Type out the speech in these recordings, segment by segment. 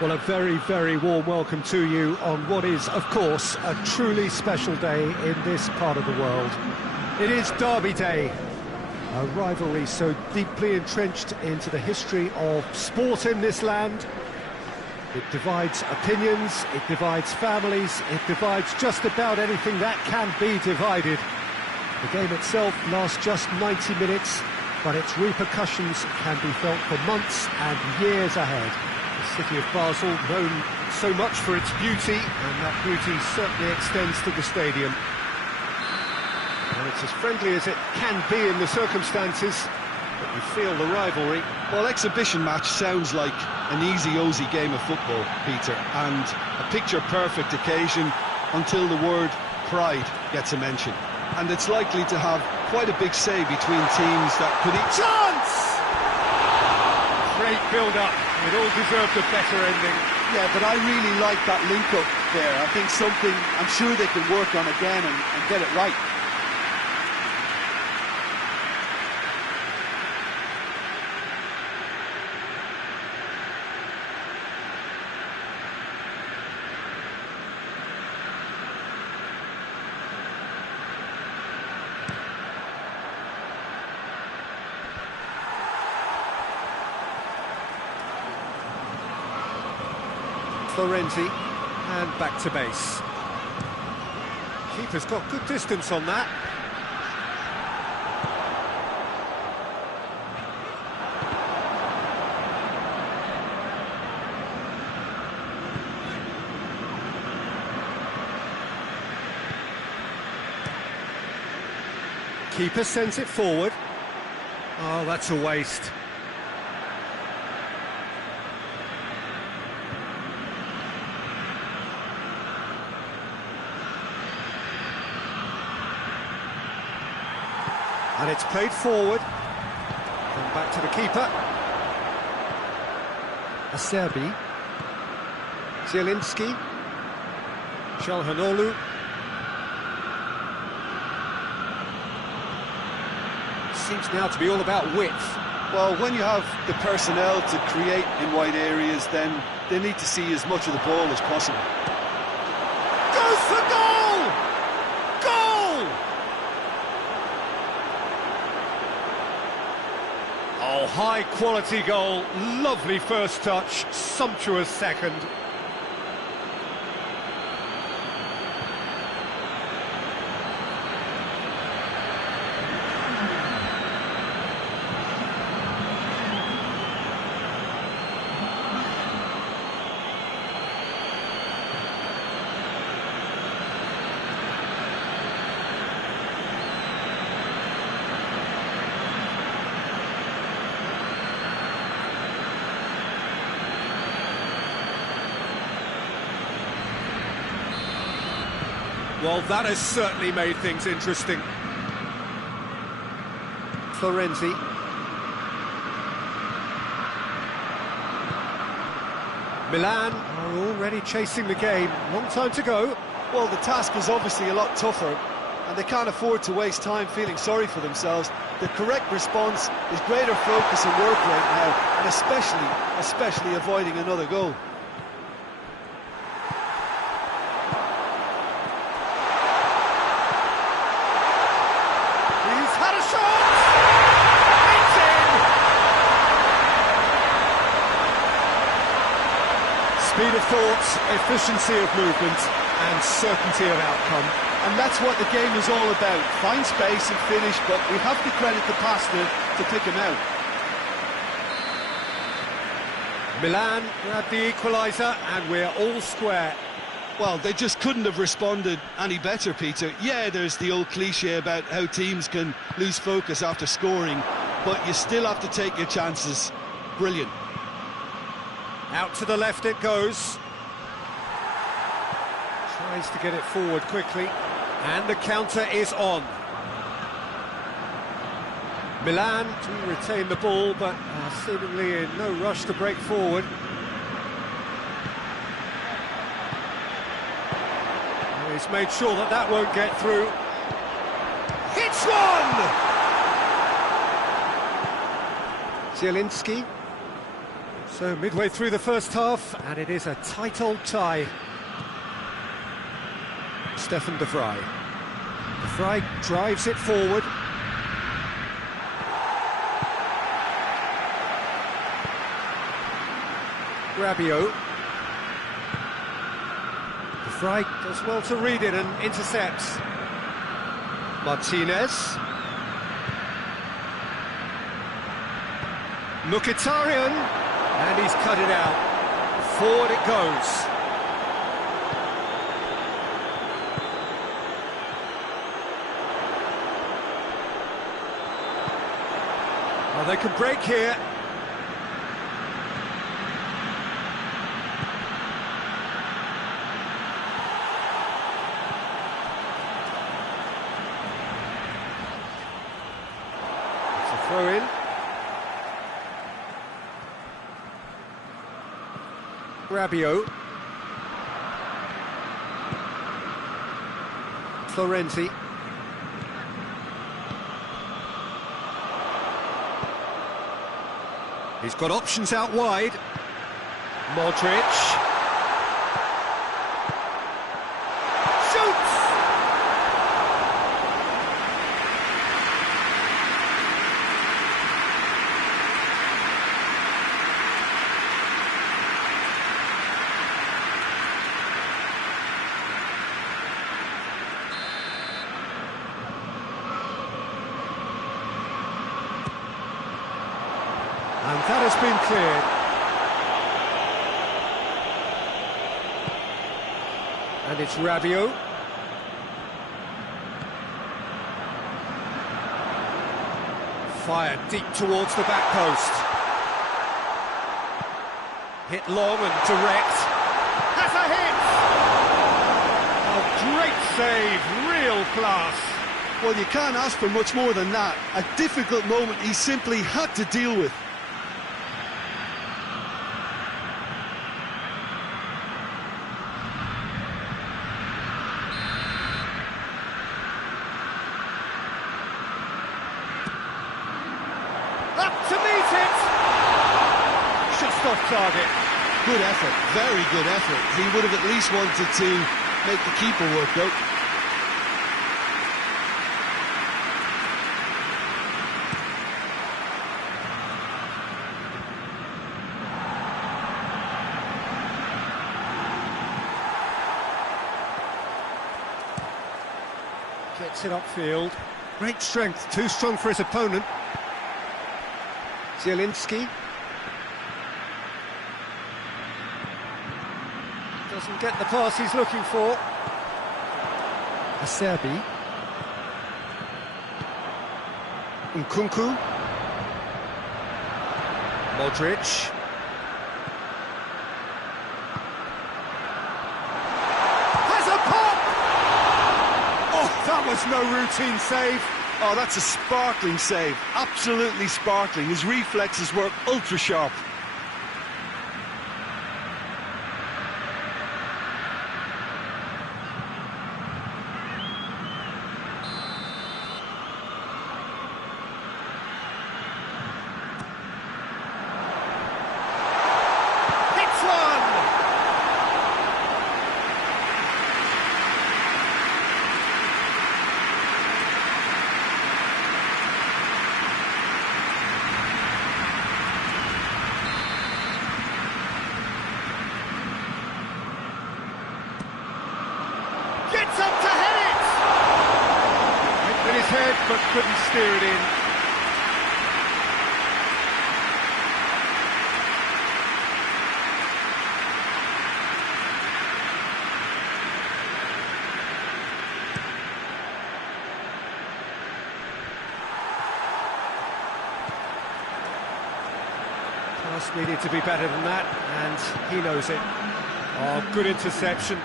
Well, a very, very warm welcome to you on what is, of course, a truly special day in this part of the world. It is Derby Day, a rivalry so deeply entrenched into the history of sport in this land. It divides opinions, it divides families, it divides just about anything that can be divided. The game itself lasts just 90 minutes, but its repercussions can be felt for months and years ahead. The city of Basel, known so much for its beauty, and that beauty certainly extends to the stadium. And it's as friendly as it can be in the circumstances, but you feel the rivalry. Well, exhibition match sounds like an easy-ozy game of football, Peter, and a picture-perfect occasion until the word pride gets a mention. And it's likely to have quite a big say between teams that could Chance! Great build-up. It all deserved a better ending. Yeah, but I really like that link-up there. I think something I'm sure they can work on again and get it right. Florenzi, and back to base. Keeper's got good distance on that. Keeper sends it forward. Oh, that's a waste. And it's played forward. And back to the keeper. Acerbi. Zielinski. Çalhanoğlu. Seems now to be all about width. Well, when you have the personnel to create in wide areas, then they need to see as much of the ball as possible. Goes for goal! Goal! Oh, high-quality goal. Lovely first touch. Sumptuous second. Well, that has certainly made things interesting. Florenzi. Milan are already chasing the game. Long time to go. Well, the task is obviously a lot tougher, and they can't afford to waste time feeling sorry for themselves. The correct response is greater focus and work rate now, and especially avoiding another goal. Speed of thought, efficiency of movement, and certainty of outcome. And that's what the game is all about. Find space and finish, but we have to credit the passer to pick him out. Milan grab the equaliser, and we're all square. Well, they just couldn't have responded any better, Peter. Yeah, there's the old cliche about how teams can lose focus after scoring, but you still have to take your chances. Brilliant. Out to the left it goes. Tries to get it forward quickly. And the counter is on. Milan to retain the ball, but seemingly in no rush to break forward. Well, he's made sure that that won't get through. Hits one! Zielinski. So midway through the first half, and it is a tight old tie. Stefan de Vrij. De Vrij drives it forward. Rabiot. De Vrij does well to read it and intercepts. Martinez. Mkhitaryan, and he's cut it out. Forward it goes. Well, they can break here. It's a throw in. Rabiot. Florenzi. He's got options out wide. Modric. Shoots! And that has been cleared. And it's Rabiot. Fired deep towards the back post. Hit long and direct. Has a hit! A great save, real class. Well, you can't ask for much more than that. A difficult moment he simply had to deal with. Up to meet it! Just off target. Good effort, very good effort. He would have at least wanted to make the keeper work, though. Gets it upfield. Great strength, too strong for his opponent. Zielinski. Doesn't get the pass he's looking for. Acerbi. Nkunku. Modric. Has a pop! Oh, that was no routine save. Oh, that's a sparkling save. Absolutely sparkling. His reflexes were ultra sharp. Hits one! Gets up to head it! Hit with his head, but couldn't steer it in. Pass needed to be better than that, and he knows it. Oh, good interception.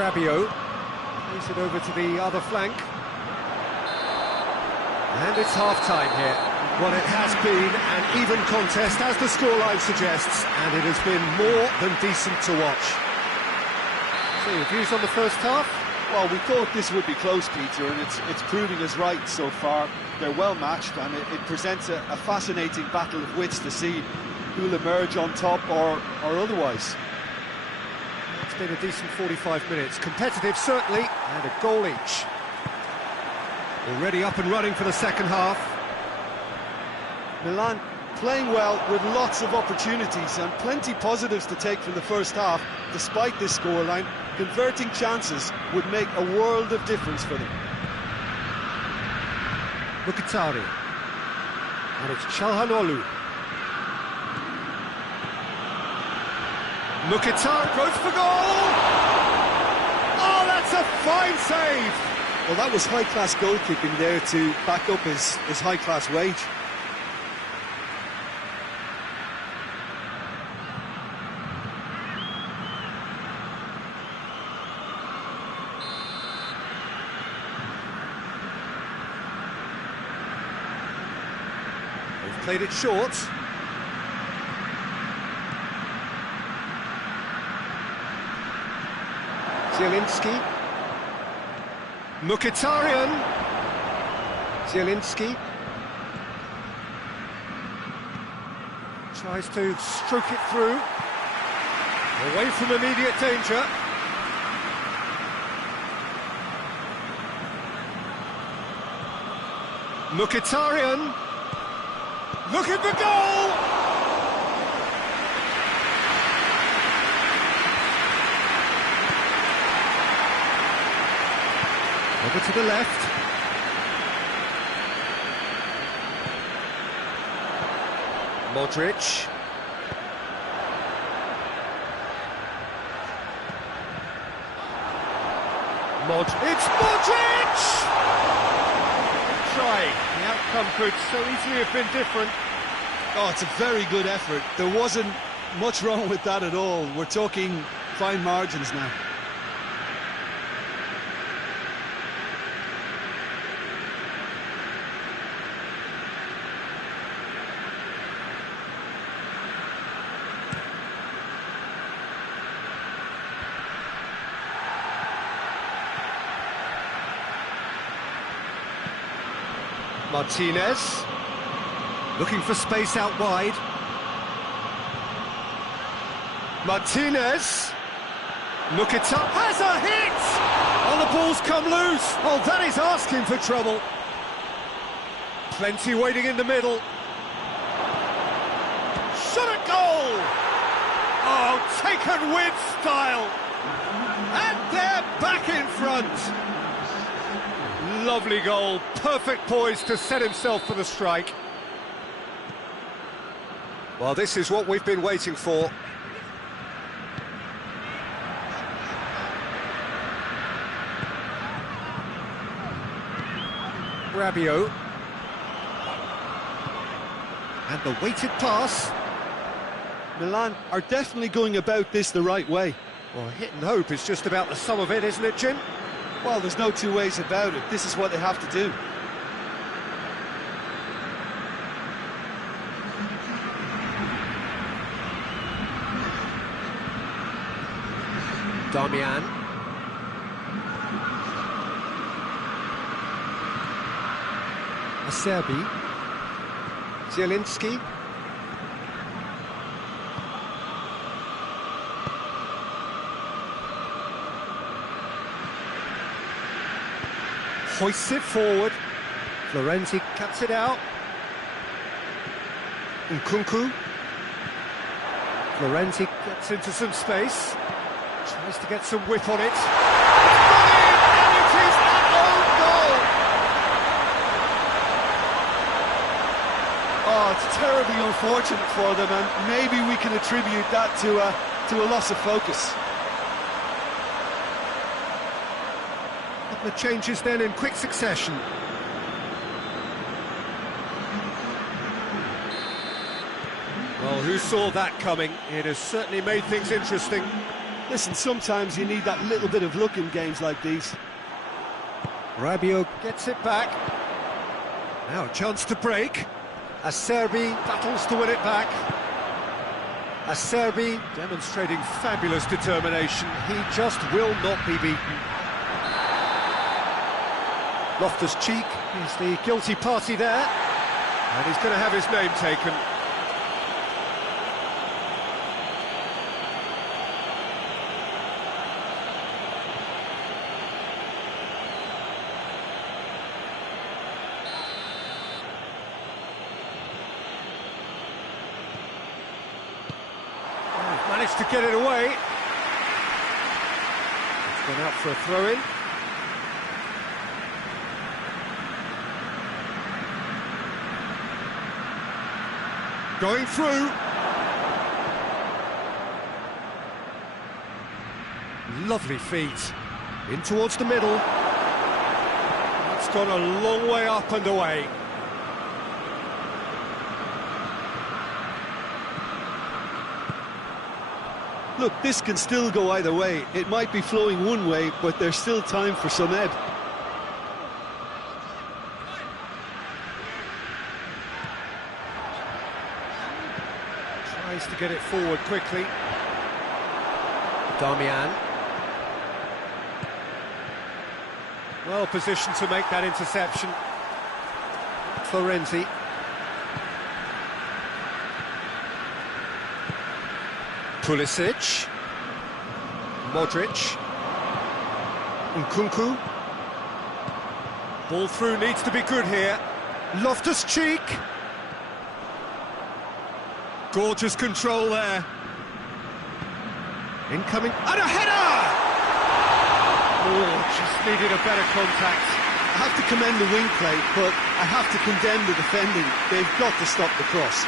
Rabiot plays it over to the other flank. And it's half-time here. Well, it has been an even contest, as the scoreline suggests, and it has been more than decent to watch. So, your views on the first half? Well, we thought this would be close, Peter, and it's proving us right so far. They're well matched, and it presents a fascinating battle of wits to see who'll emerge on top or otherwise. It's been a decent 45 minutes. Competitive, certainly, and a goal each. Already up and running for the second half. Milan playing well with lots of opportunities and plenty positives to take from the first half. Despite this scoreline, converting chances would make a world of difference for them. Mkhitaryan. And it's Çalhanoğlu. Mkhitaryan goes for goal! Oh, that's a fine save! Well, that was high-class goalkeeping there to back up his high-class wage. They've played it short. Zielinski. Mkhitaryan. Zielinski. Tries to stroke it through. Away from immediate danger. Mkhitaryan. Look at the goal! Over to the left. Modric. It's Modric! Try. The outcome could so easily have been different. Oh, it's a very good effort. There wasn't much wrong with that at all. We're talking fine margins now. Martinez, looking for space out wide. Martinez, Mkhitaryan has a hit! Oh, the ball's come loose! Oh, that is asking for trouble. Plenty waiting in the middle. Shot at goal! Oh, taken with style! And they're back in front! Lovely goal, perfect poise to set himself for the strike. Well, this is what we've been waiting for. Rabiot. And the weighted pass. Milan are definitely going about this the right way. Well, hit and hope is just about the sum of it, isn't it, Jim? Well, there's no two ways about it. This is what they have to do. Damian. Acerbi. Zielinski. Hoists it forward. Florenzi cuts it out. Nkunku. Florenzi gets into some space. Tries to get some whip on it. It's and it is an own goal! Oh, it's terribly unfortunate for them, and maybe we can attribute that to a loss of focus. The changes then in quick succession. Well, who saw that coming? It has certainly made things interesting. Listen, sometimes you need that little bit of luck in games like these. Rabiot gets it back. Now a chance to break. Acerbi battles to win it back. Acerbi demonstrating fabulous determination. He just will not be beaten. Loftus-Cheek is the guilty party there, and he's going to have his name taken. Managed to get it away. It's gone out for a throw-in. Going through. Lovely feet. In towards the middle. It's gone a long way up and away. Look, this can still go either way. It might be flowing one way, but there's still time for some ebb. Tries to get it forward quickly. Darmian. Well positioned to make that interception. Florenzi. Pulisic. Modric. Nkunku. Ball through needs to be good here. Loftus-Cheek. Gorgeous control there. Incoming. And a header! Oh, just needed a better contact. I have to commend the wing play, but I have to condemn the defending. They've got to stop the cross.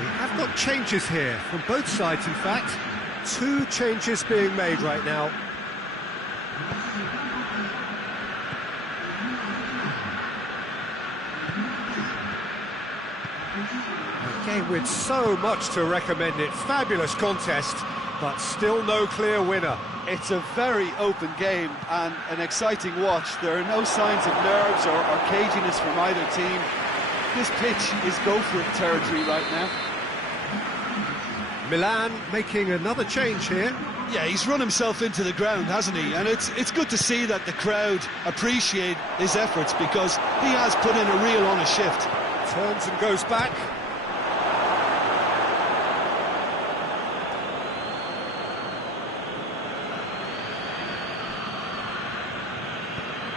We have got changes here from both sides, in fact. 2 changes being made right now. Again, with so much to recommend it. Fabulous contest, but still no clear winner. It's a very open game and an exciting watch. There are no signs of nerves or caginess from either team. This pitch is go-for-it territory right now. Milan making another change here. Yeah, he's run himself into the ground, hasn't he? And it's good to see that the crowd appreciate his efforts, because he has put in a real honest shift. Turns and goes back.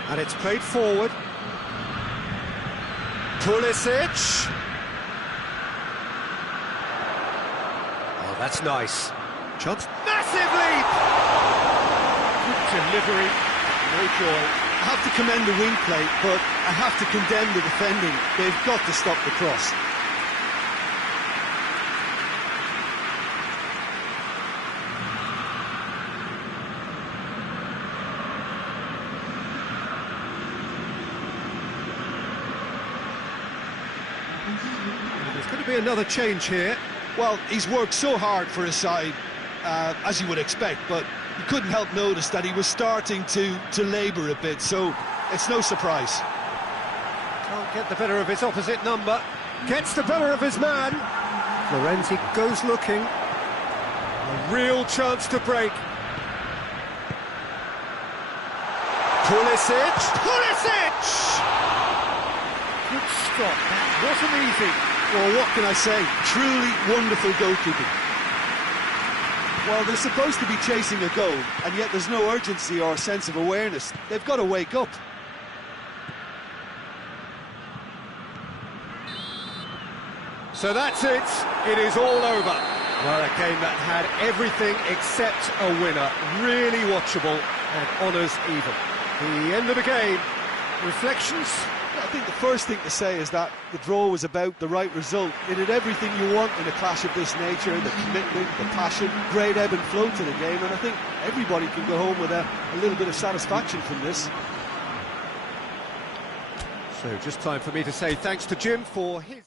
And it's played forward. Pulisic. Oh, that's nice. Chance. Massive leap! Good delivery. No joy. I have to commend the wing play, but I have to condemn the defending. They've got to stop the cross. There's going to be another change here. Well, he's worked so hard for his side, as you would expect, but you couldn't help notice that he was starting to labour a bit, so it's no surprise. Can't get the better of his opposite number. Gets the better of his man. Florenzi goes looking. A real chance to break. Pulisic. Pulisic! Good stop. That wasn't easy. Well, what can I say? Truly wonderful goalkeeping. Well, they're supposed to be chasing a goal, and yet there's no urgency or sense of awareness. They've got to wake up. So that's it. It is all over. Well, a game that had everything except a winner. Really watchable and honours even. The end of the game. Reflections? I think the first thing to say is that the draw was about the right result. It had everything you want in a clash of this nature: the commitment, the passion, great ebb and flow to the game, and I think everybody can go home with a little bit of satisfaction from this. So just time for me to say thanks to Jim for his...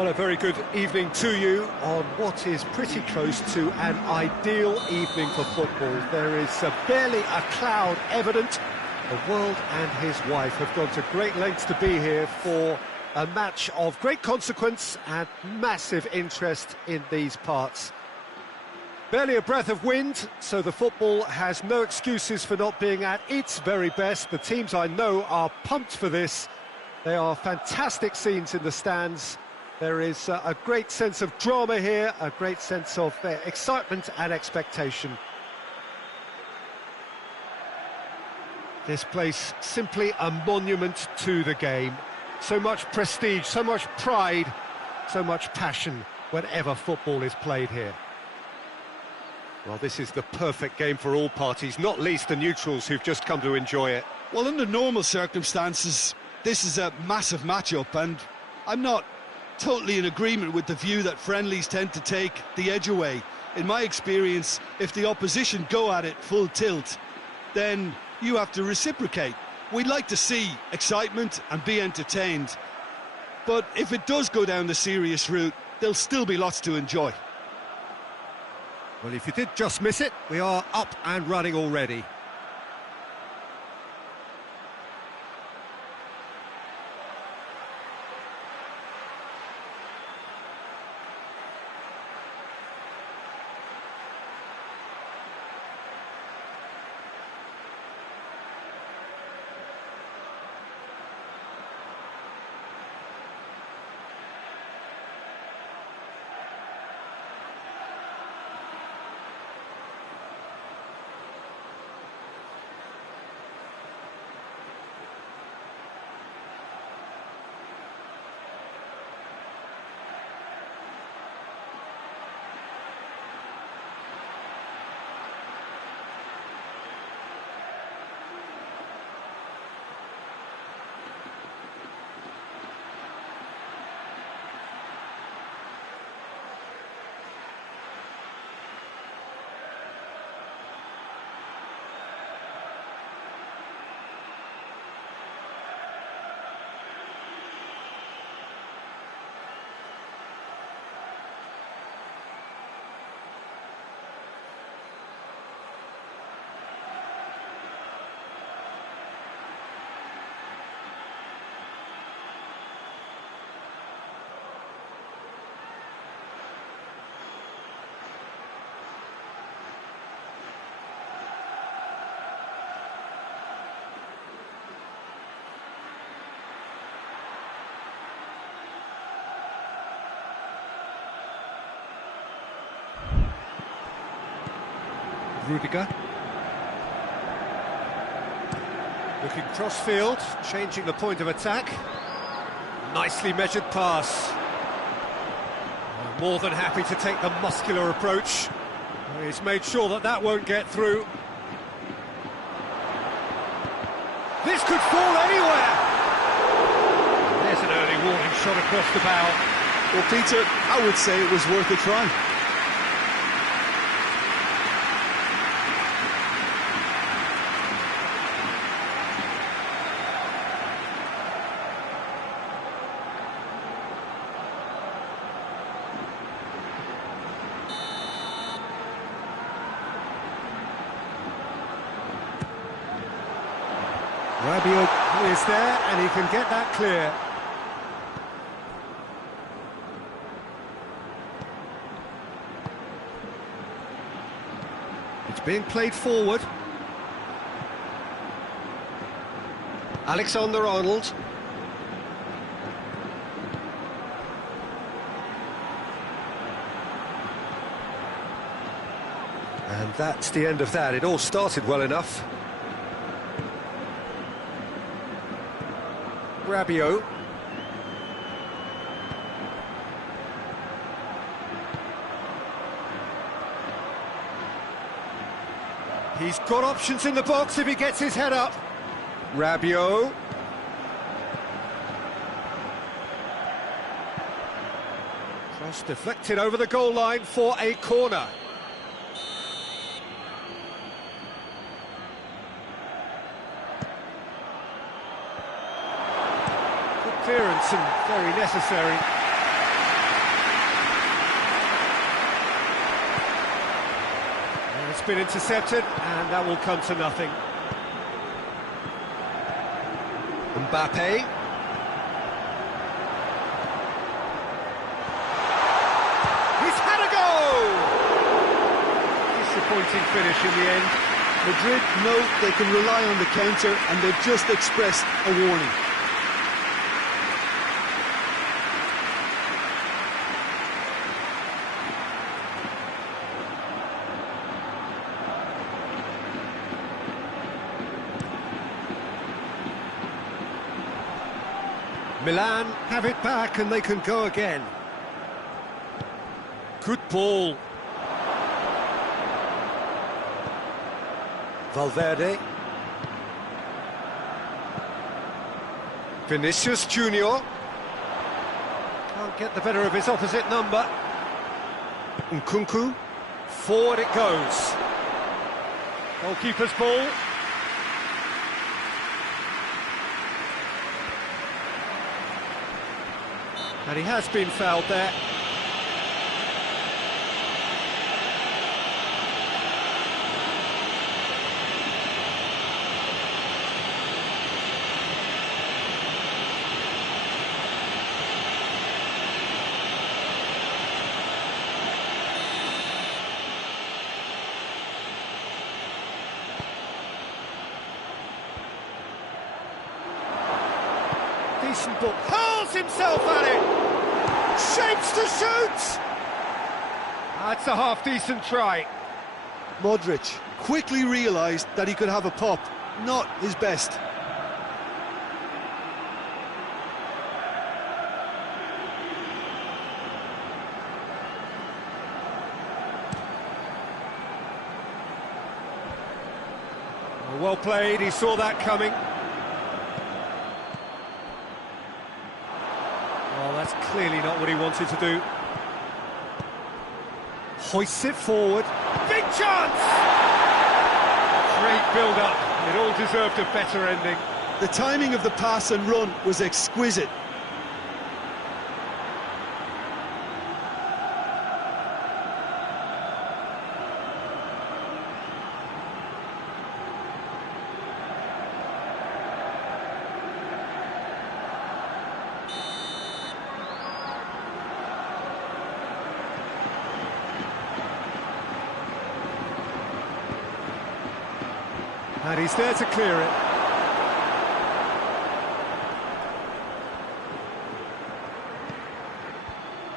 Well, a very good evening to you on what is pretty close to an ideal evening for football. There is barely a cloud evident. The world and his wife have gone to great lengths to be here for a match of great consequence and massive interest in these parts. Barely a breath of wind, so the football has no excuses for not being at its very best. The teams I know are pumped for this. They are fantastic scenes in the stands. There is a great sense of drama here, a great sense of excitement and expectation. This place simply a monument to the game. So much prestige, so much pride, so much passion whenever football is played here. Well, this is the perfect game for all parties, not least the neutrals who've just come to enjoy it. Well, under normal circumstances, this is a massive matchup, and I'm not totally in agreement with the view that friendlies tend to take the edge away. In my experience, if the opposition go at it full tilt, then you have to reciprocate. We'd like to see excitement and be entertained, but if it does go down the serious route, there'll still be lots to enjoy. Well, if you did just miss it, we are up and running already. Rudiger. Looking cross-field, changing the point of attack. Nicely measured pass. More than happy to take the muscular approach. He's made sure that that won't get through. This could fall anywhere! There's an early warning shot across the bow. Well, Peter, I would say it was worth a try. Rabiot is there, and he can get that clear. It's being played forward. Alexander-Arnold. And that's the end of that. It all started well enough. Rabiot. He's got options in the box if he gets his head up. Rabiot. Cross deflected over the goal line for a corner. Good clearance and very necessary. It's been intercepted, and that will come to nothing. Mbappe. He's had a go! Disappointing finish in the end. Madrid know they can rely on the counter, and they've just expressed a warning. Milan have it back and they can go again. Good ball. Valverde. Vinicius Junior. Can't get the better of his opposite number. Nkunku. Forward it goes. Goalkeeper's ball. And he has been fouled there. Decent ball. Hurls himself at it! Shapes to shoot! That's a half-decent try. Modric quickly realised that he could have a pop. Not his best. Well played, he saw that coming. Well, that's clearly not what he wanted to do. Hoists it forward. Big chance! Great build-up. It all deserved a better ending. The timing of the pass and run was exquisite. And he's there to clear it.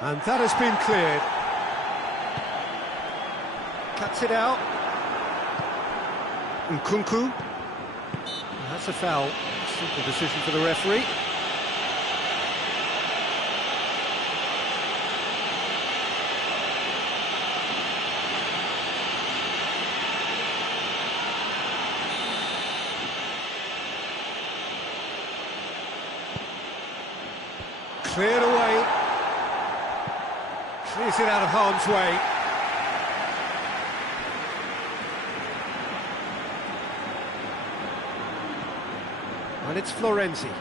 And that has been cleared. Cuts it out. Nkunku. That's a foul. Simple decision for the referee. Cleared away. Clears it out of harm's way. And it's Florenzi.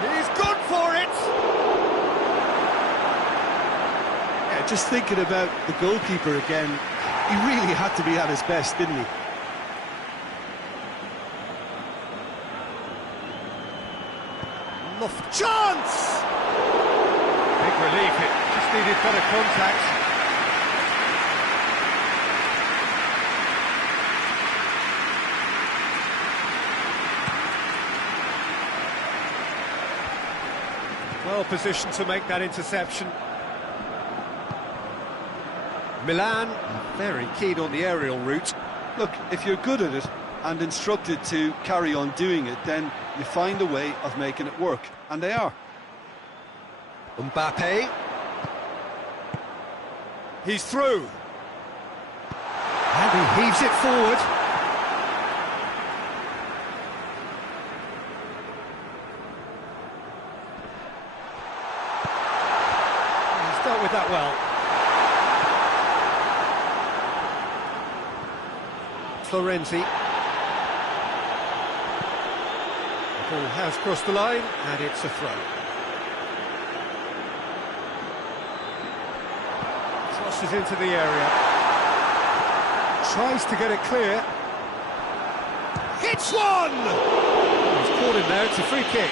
He's gone for it! Yeah, just thinking about the goalkeeper again, he really had to be at his best, didn't he? Chance! Big relief, it just needed better contact. Well positioned to make that interception. Milan, very keen on the aerial route. Look, if you're good at it and instructed to carry on doing it, then you find a way of making it work, and they are. Mbappe. He's through. And he heaves it forward. He's dealt with that well. Florenzi. The ball has crossed the line, and it's a throw. crosses into the area. Tries to get it clear. Hits one! He's caught him there, it's a free kick.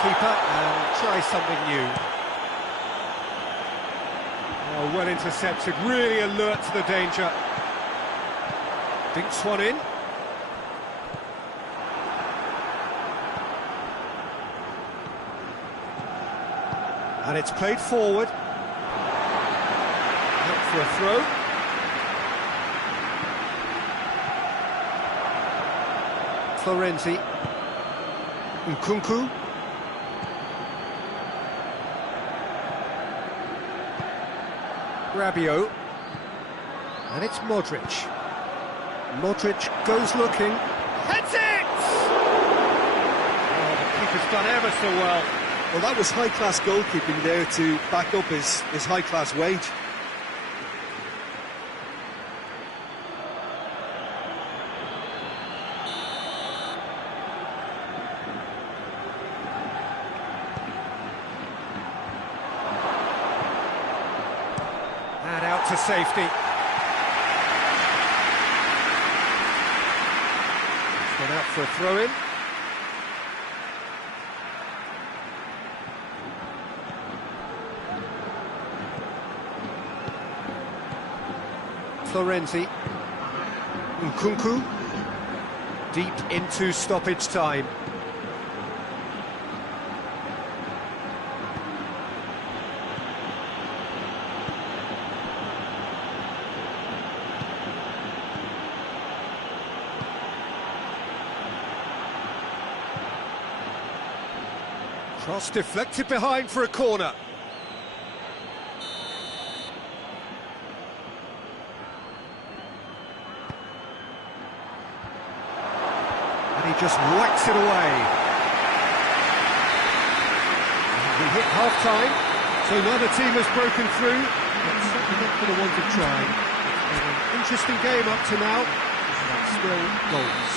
Keeper and try something new. Oh, well intercepted, really alert to the danger. Dinks one in. And it's played forward. Out for a throw. Florenzi. Nkunku. Rabiot, and it's Modric. Modric goes looking, heads it! Oh, the keeper's done ever so well. Well, that was high-class goalkeeping there to back up his high-class wage. And out to safety. It's gone out for a throw-in. Florenzi. Nkunku. Deep into stoppage time. Cross deflected behind for a corner. And he just whacks it away. And we hit half-time, so neither team has broken through, but certainly not for the want of trying. It's been an interesting game up to now, but still goals.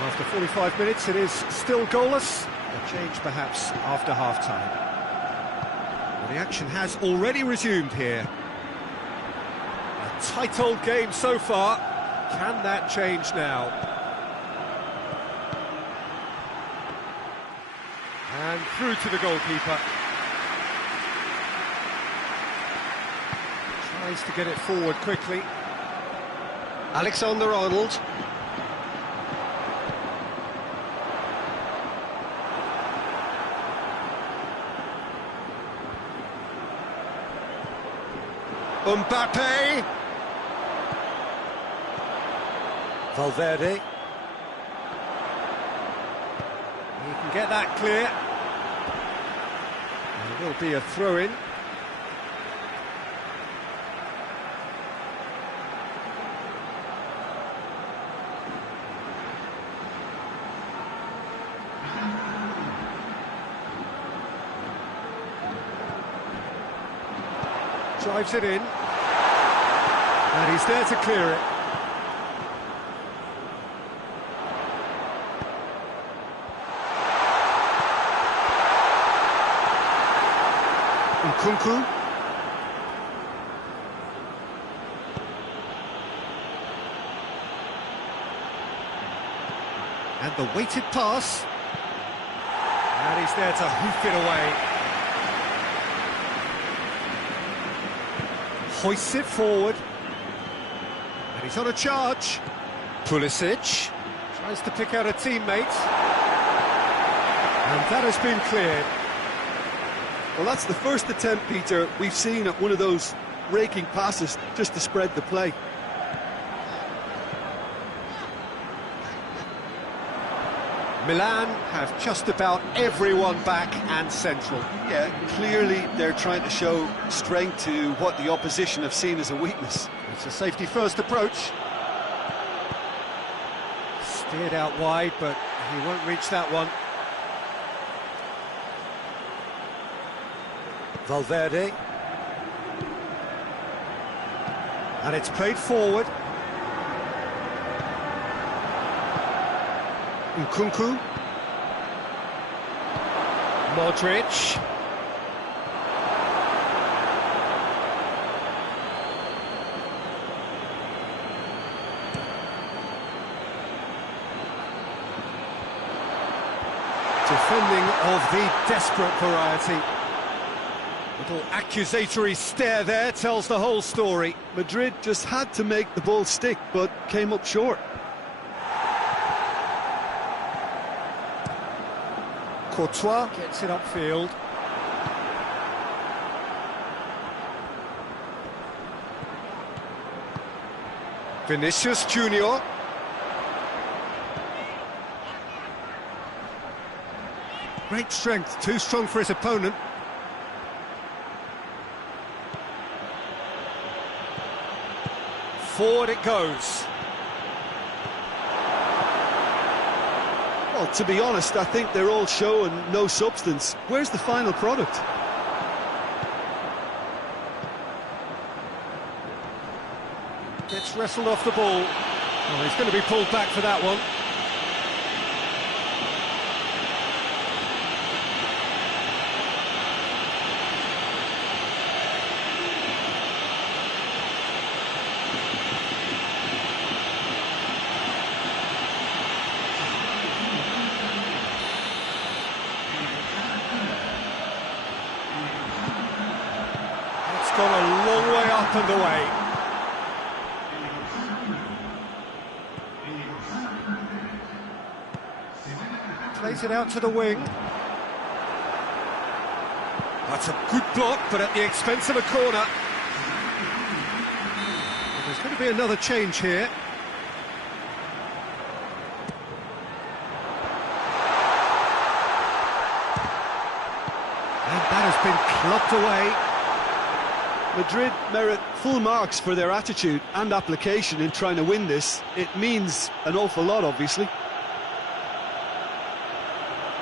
After 45 minutes, it is still goalless. A change, perhaps, after half-time. Well, the action has already resumed here. A tight old game so far. Can that change now? And through to the goalkeeper. Tries to get it forward quickly. Alexander-Arnold. Mbappe. Valverde. He can get that clear. There will be a throw-in. Drives it in. And he's there to clear it. Nkunku. And the weighted pass. And he's there to hoof it away. Hoists it forward. And he's on a charge. Pulisic tries to pick out a teammate. And that has been cleared. Well, that's the first attempt, Peter, we've seen at one of those raking passes just to spread the play. Milan have just about everyone back and central. Yeah, clearly they're trying to show strength to what the opposition have seen as a weakness. It's a safety-first approach. Steered out wide, but He won't reach that one. Valverde. And it's played forward. Nkunku. Modric. Defending of the desperate variety. Little accusatory stare there tells the whole story. Madrid just had to make the ball stick, but came up short. Courtois gets it upfield. Vinicius Junior. Great strength, too strong for his opponent. Forward it goes. Well, to be honest, I think they're all show and no substance. Where's the final product? Gets wrestled off the ball. Oh, he's going to be pulled back for that one. It's gone a long way up and away. Plays it out to the wing. That's a good block, but at the expense of a corner. Well, there's going to be another change here. And that has been clubbed away. Madrid merit full marks for their attitude and application in trying to win this. It means an awful lot, obviously.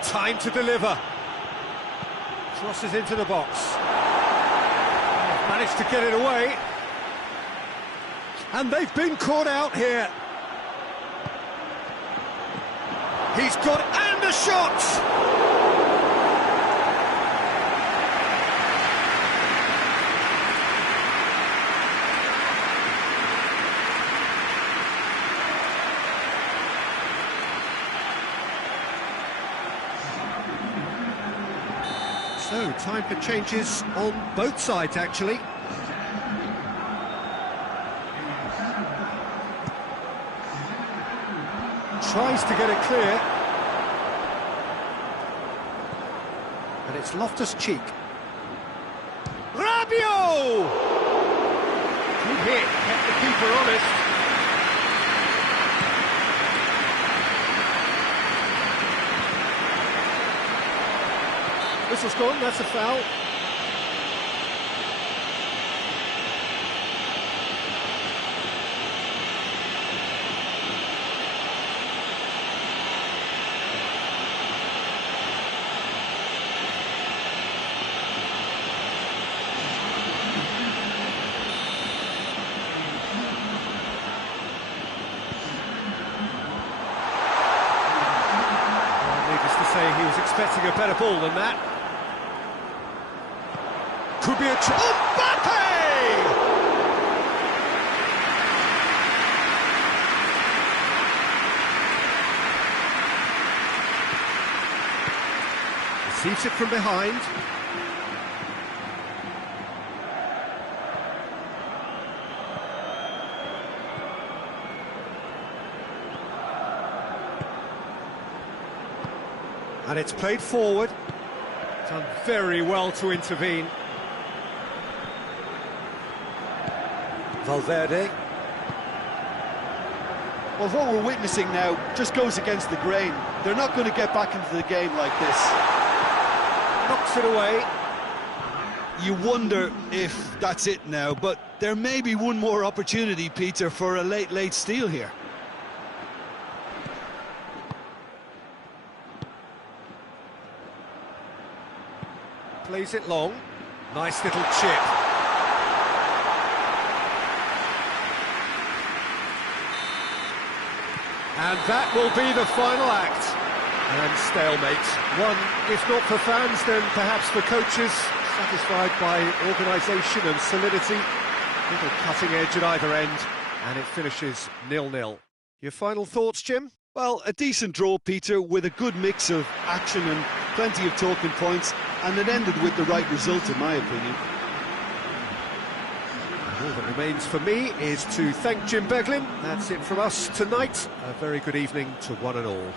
Time to deliver. Crosses into the box. Managed to get it away. And they've been caught out here. He's got and a shot! So, time for changes on both sides, actually. Tries to get it clear. And it's Loftus-Cheek. Rabiot! Good hit, kept the keeper honest. Whistle's gone, that's a foul. Well, needless to say, he was expecting a better ball than that. Could be a Mbappe! Receives it from behind. And it's played forward. Done very well to intervene. Valverde. Well, what we're witnessing now just goes against the grain. They're not going to get back into the game like this. Knocks it away. You wonder if that's it now, but there may be one more opportunity, Peter, for a late steal here. Plays it long. Nice little chip. And that will be the final act. And stalemate. One, if not for fans, then perhaps for coaches, satisfied by organisation and solidity. Little cutting edge at either end, and it finishes 0-0. Your final thoughts, Jim? Well, a decent draw, Peter, with a good mix of action and plenty of talking points, and it ended with the right result, in my opinion. All that remains for me is to thank Jim Beglin. That's it from us tonight. A very good evening to one and all.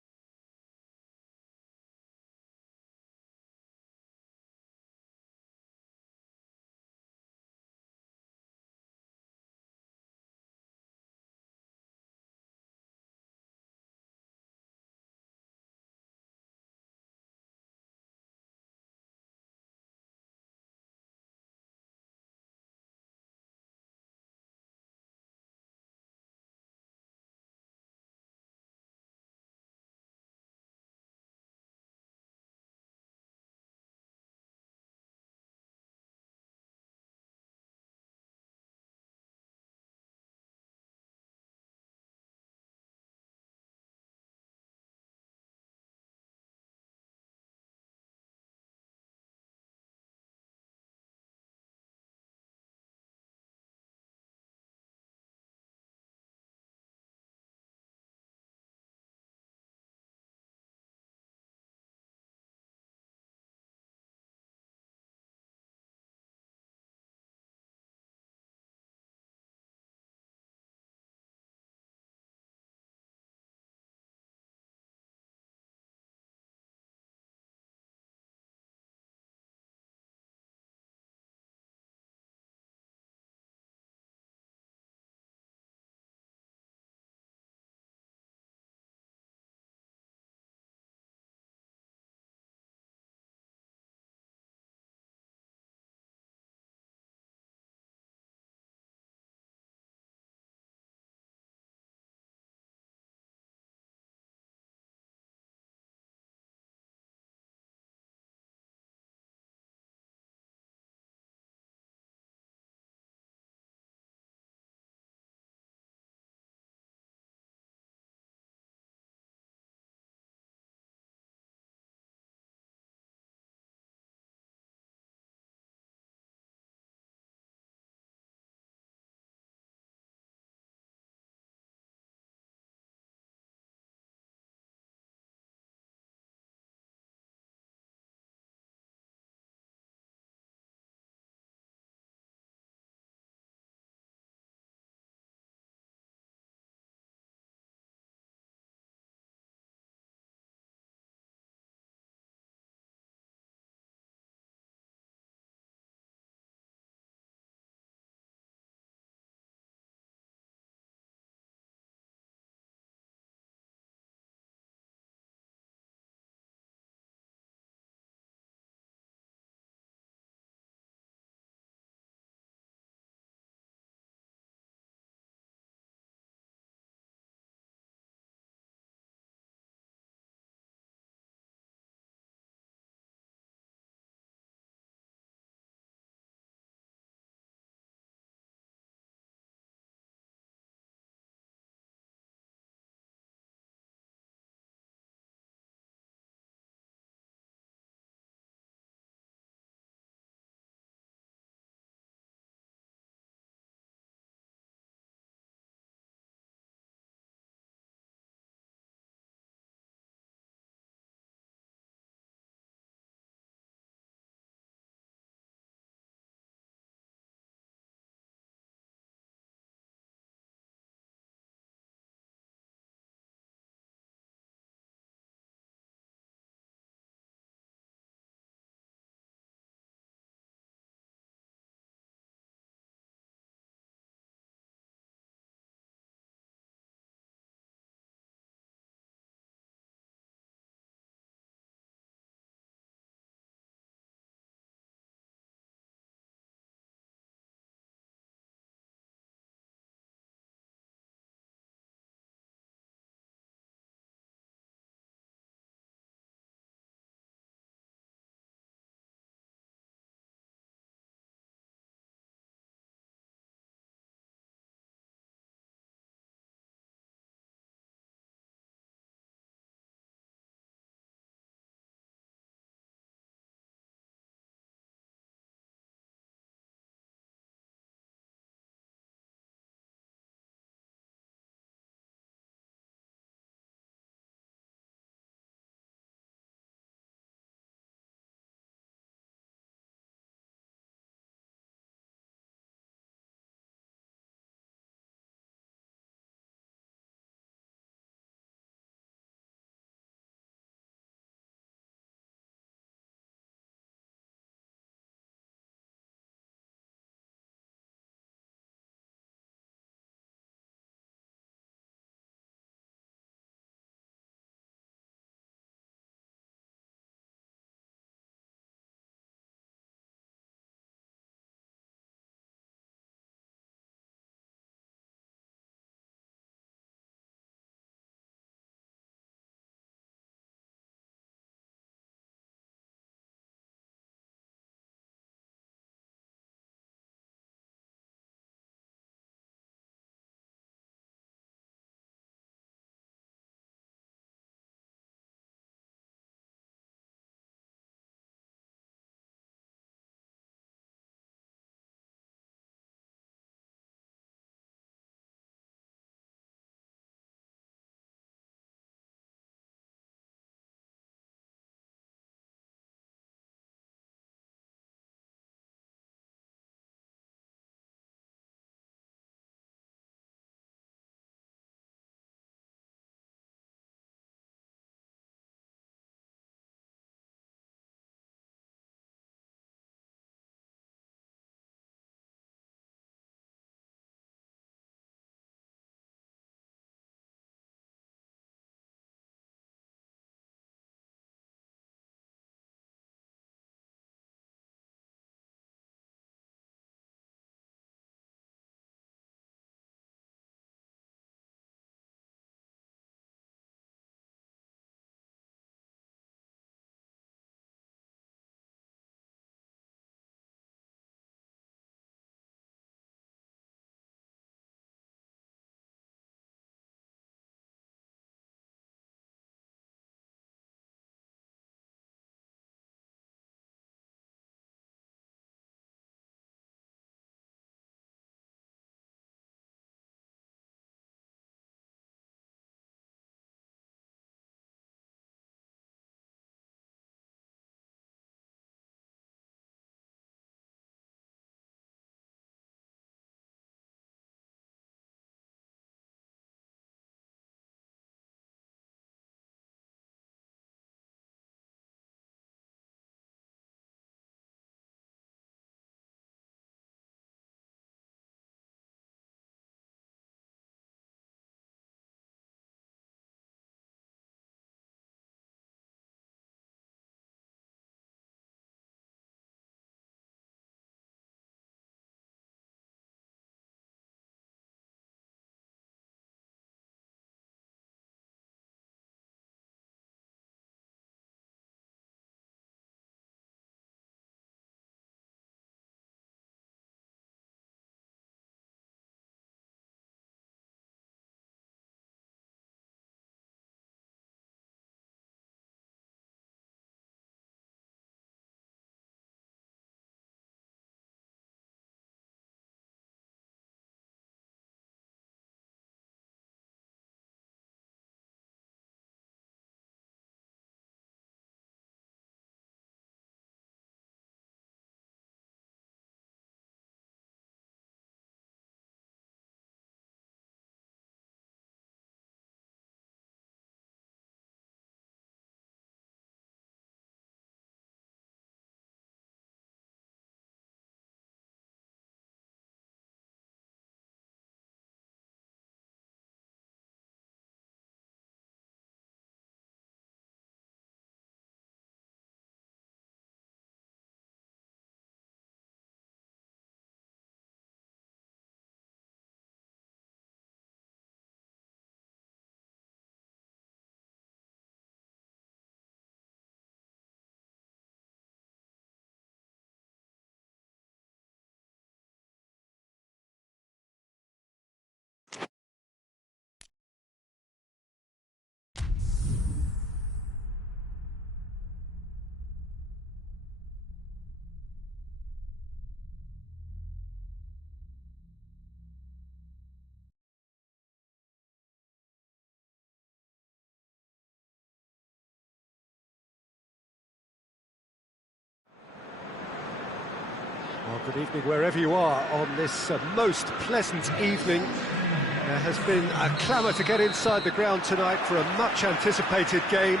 Good evening wherever you are on this most pleasant evening. There has been a clamour to get inside the ground tonight for a much anticipated game.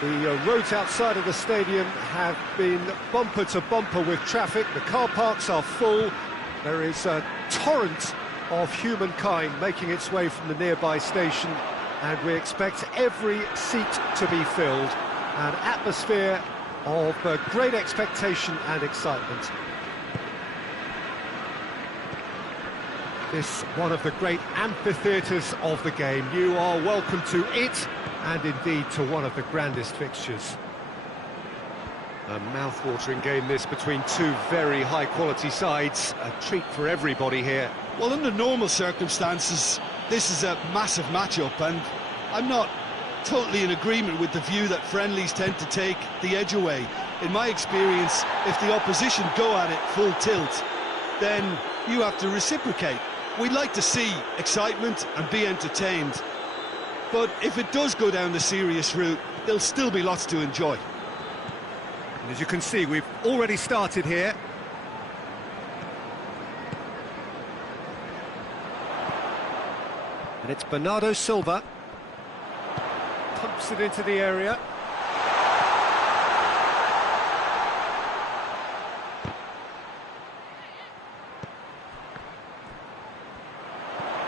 The roads outside of the stadium have been bumper to bumper with traffic. The car parks are full. There is a torrent of humankind making its way from the nearby station, and we expect every seat to be filled. An atmosphere of great expectation and excitement. This one of the great amphitheatres of the game. You are welcome to it, and indeed to one of the grandest fixtures. A mouth-watering game this between two very high-quality sides. A treat for everybody here. Well, under normal circumstances, this is a massive match-up, and I'm not totally in agreement with the view that friendlies tend to take the edge away. In my experience, if the opposition go at it full tilt, then you have to reciprocate. We'd like to see excitement and be entertained, but if it does go down the serious route, there'll still be lots to enjoy. And as you can see, we've already started here. And it's Bernardo Silva. Pumps it into the area.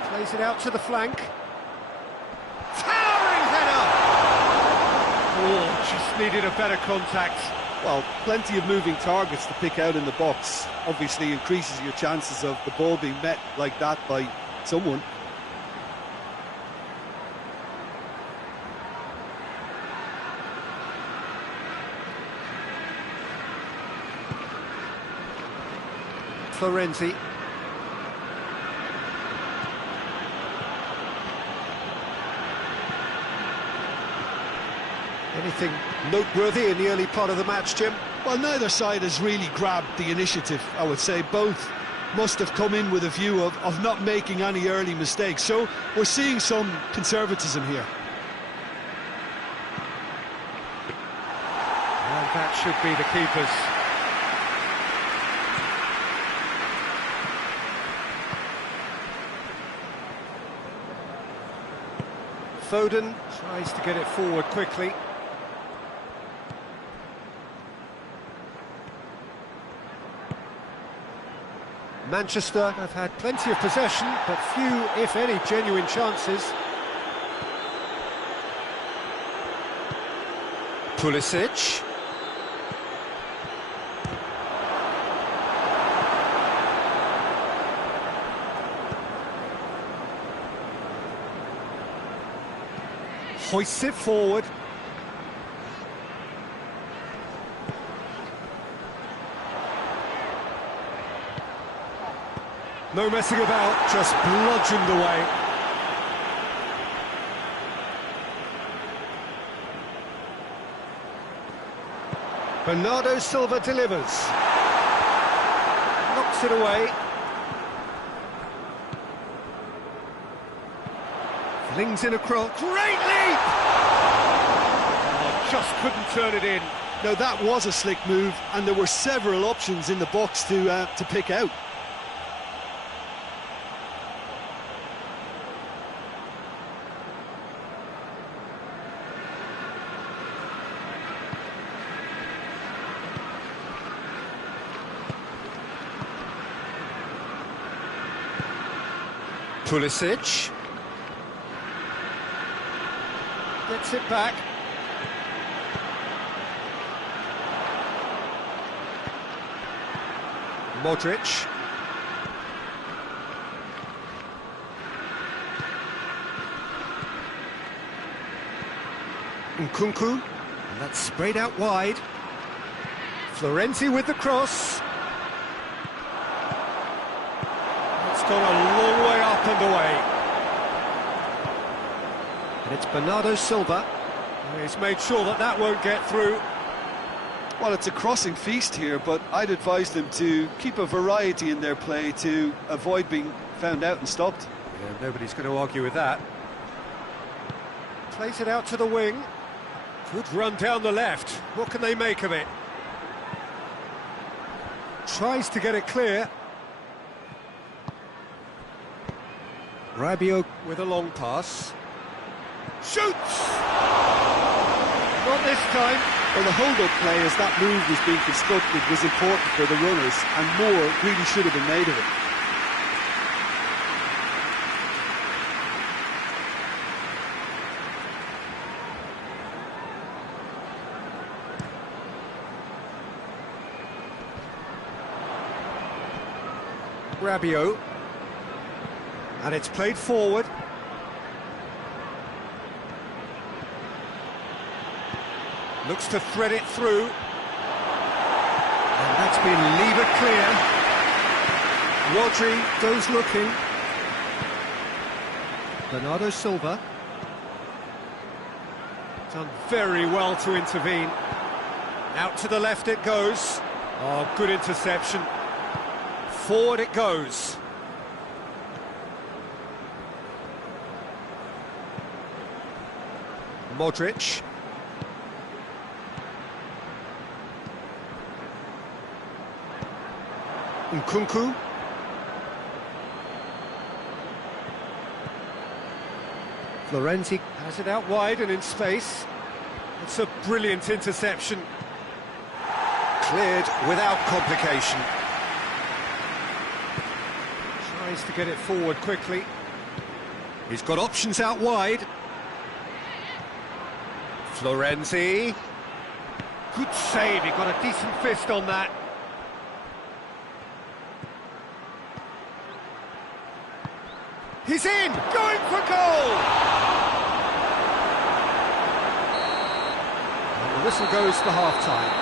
Plays it out to the flank. Towering header! Oh, just needed a better contact. Well, plenty of moving targets to pick out in the box. Obviously increases your chances of the ball being met like that by someone. Florenzi. Anything noteworthy in the early part of the match, Jim? Well, neither side has really grabbed the initiative, I would say. Both must have come in with a view of not making any early mistakes. So we're seeing some conservatism here. And that should be the keepers. Foden tries to get it forward quickly. Manchester have had plenty of possession, but few, if any, genuine chances. Pulisic. Hoists it forward. No messing about, just bludgeoned away. Bernardo Silva delivers. Knocks it away. Flings in a cross. Great leap! Oh, just couldn't turn it in. Now that was a slick move, and there were several options in the box to pick out. Pulisic. Gets it back. Modric. Nkunku. And that's sprayed out wide. Florenzi with the cross. It's gone a long way up and away. And it's Bernardo Silva. He's made sure that that won't get through. Well, it's a crossing feast here, but I'd advise them to keep a variety in their play to avoid being found out and stopped. Yeah, nobody's going to argue with that. Plays it out to the wing. Good run down the left. What can they make of it? Tries to get it clear. Rabiot with a long pass. Shoots! Not this time. Well, the hold-up play as that move was being constructed was important for the runners, and more really should have been made of it. Rabiot. And it's played forward. Looks to thread it through. And that's been levered clear. Rodri goes looking. Bernardo Silva. Done very well to intervene. Out to the left it goes. Oh, good interception. Forward it goes. Modric. Nkunku. Florenzi has it out wide and in space. It's a brilliant interception. Cleared without complication. Tries to get it forward quickly. He's got options out wide. Florenzi. Good save, he got a decent fist on that. He's in, going for goal! And the whistle goes for half-time.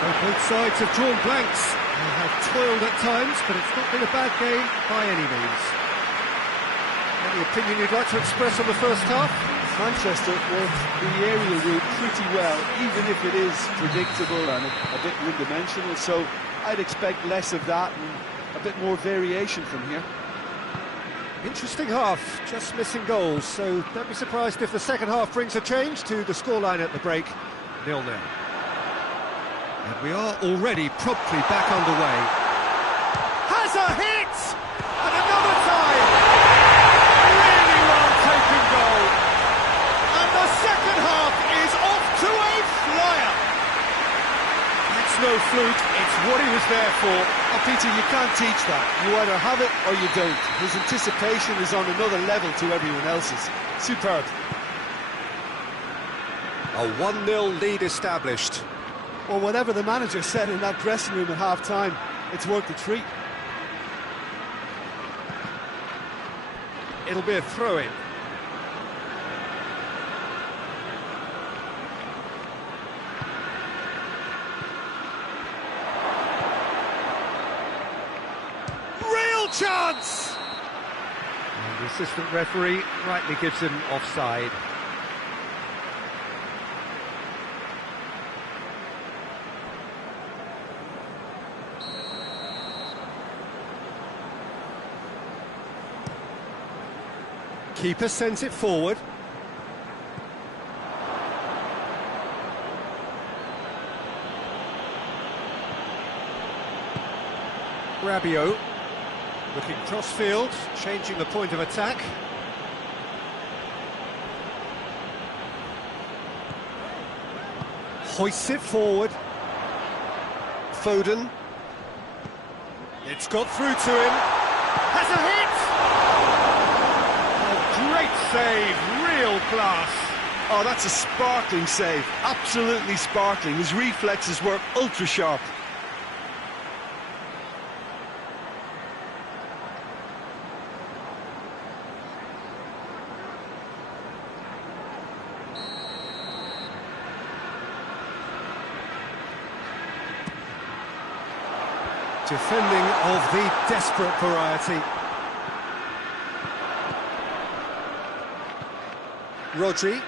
So both sides have drawn blanks. They have toiled at times, but it's not been a bad game by any means. Any opinion you'd like to express on the first half? Manchester with the aerial route pretty well, even if it is predictable and a bit one-dimensional, so I'd expect less of that and a bit more variation from here. Interesting half, just missing goals, so don't be surprised if the second half brings a change to the scoreline at the break, 0-0. And we are already promptly back underway. Has a hit! And another time! Really well taken goal! And the second half is off to a flyer! That's no fluke, it's what he was there for. Oh, Peter, you can't teach that. You either have it or you don't. His anticipation is on another level to everyone else's. Superb. A 1-0 lead established. Well, whatever the manager said in that dressing room at half-time, it's worth the treat. It'll be a throw-in. Real chance! And the assistant referee rightly gives him offside. Keeper sends it forward. Rabiot looking cross-field, changing the point of attack. Hoists it forward. Foden. It's got through to him. Has a hit! Great save, real class. Oh, that's a sparkling save, absolutely sparkling. His reflexes were ultra sharp. Defending of the desperate variety. Rodri.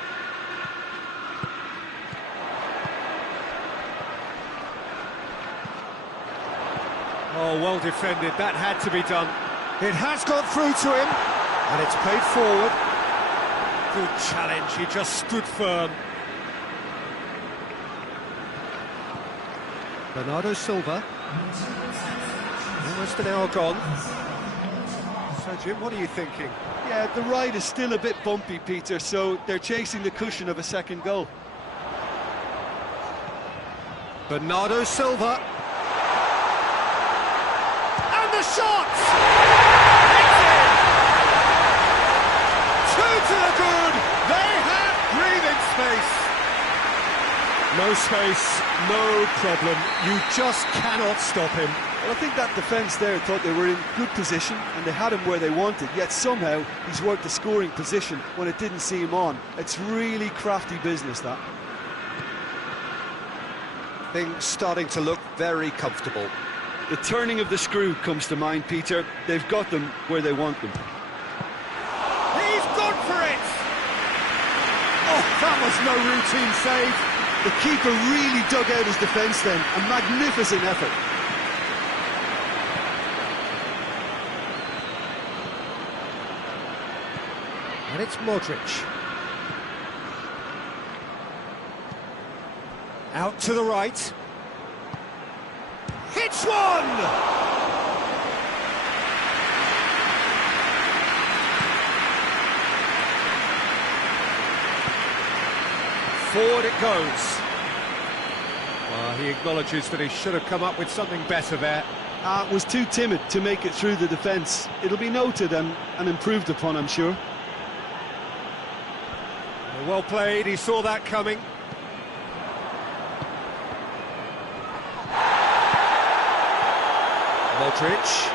Oh, well defended, that had to be done. It has got through to him, and it's played forward. Good challenge, he just stood firm. Bernardo Silva. Almost an hour gone. So, Jim, what are you thinking? Yeah, the ride is still a bit bumpy, Peter, so they're chasing the cushion of a second goal. Bernardo Silva. And the shot! It's in! Two to the good! They have breathing space! No space, no problem. You just cannot stop him. Well, I think that defence there thought they were in good position and they had him where they wanted, yet somehow he's worked the scoring position when it didn't see him on. It's really crafty business, that. Things starting to look very comfortable. The turning of the screw comes to mind, Peter. They've got them where they want them. He's gone for it! Oh, that was no routine save. The keeper really dug out his defence then. A magnificent effort. And it's Modric. Out to the right. Hits one! Forward it goes. Well, he acknowledges that he should have come up with something better there. Was too timid to make it through the defence. It'll be noted and improved upon, I'm sure. Well played, he saw that coming. Modric.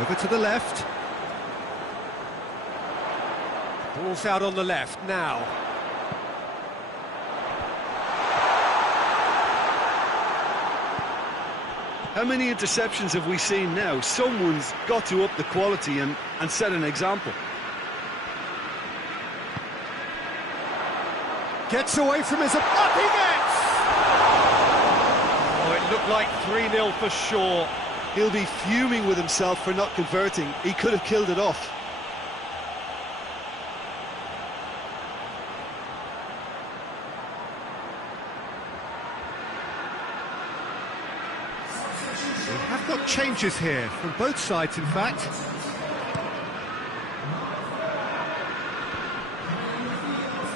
Over to the left. Ball's out on the left now. How many interceptions have we seen now? Someone's got to up the quality and set an example. Gets away from his... Up he gets! Oh, it looked like 3-0 for sure. He'll be fuming with himself for not converting. He could have killed it off. We have got changes here, from both sides in fact.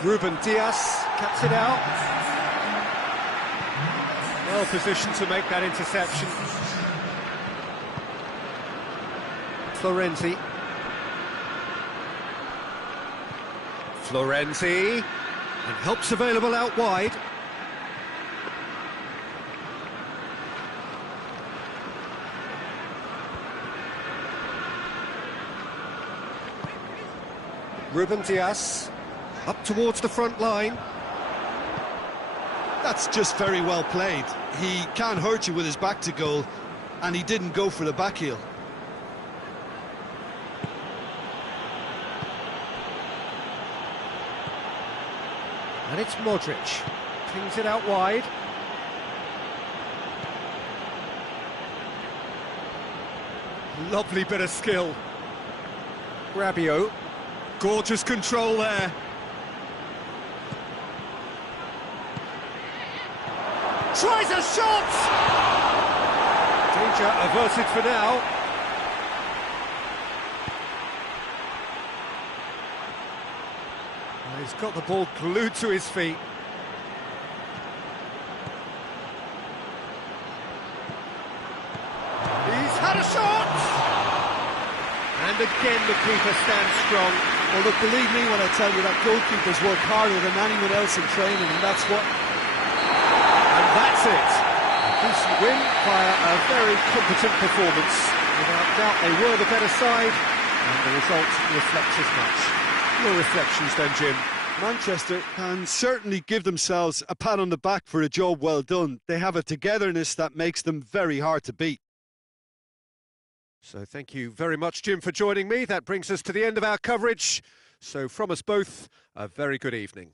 Ruben Diaz cuts it out. Well positioned to make that interception. Florenzi. Florenzi. And help's available out wide. Ruben Diaz. Up towards the front line. That's just very well played. He can't hurt you with his back to goal, and he didn't go for the back heel. And it's Modric. Pings it out wide. Lovely bit of skill. Rabiot. Gorgeous control there. Tries a shot! Danger averted for now. Well, he's got the ball glued to his feet. He's had a shot! And again the keeper stands strong. Well, look, believe me when I tell you that goalkeepers work harder than anyone else in training, and that's what... And that's it. A decent win via a very competent performance. Without doubt, they were the better side, and the result reflects as much. Your reflections then, Jim? Manchester can certainly give themselves a pat on the back for a job well done. They have a togetherness that makes them very hard to beat. So thank you very much, Jim, for joining me. That brings us to the end of our coverage. So from us both, a very good evening.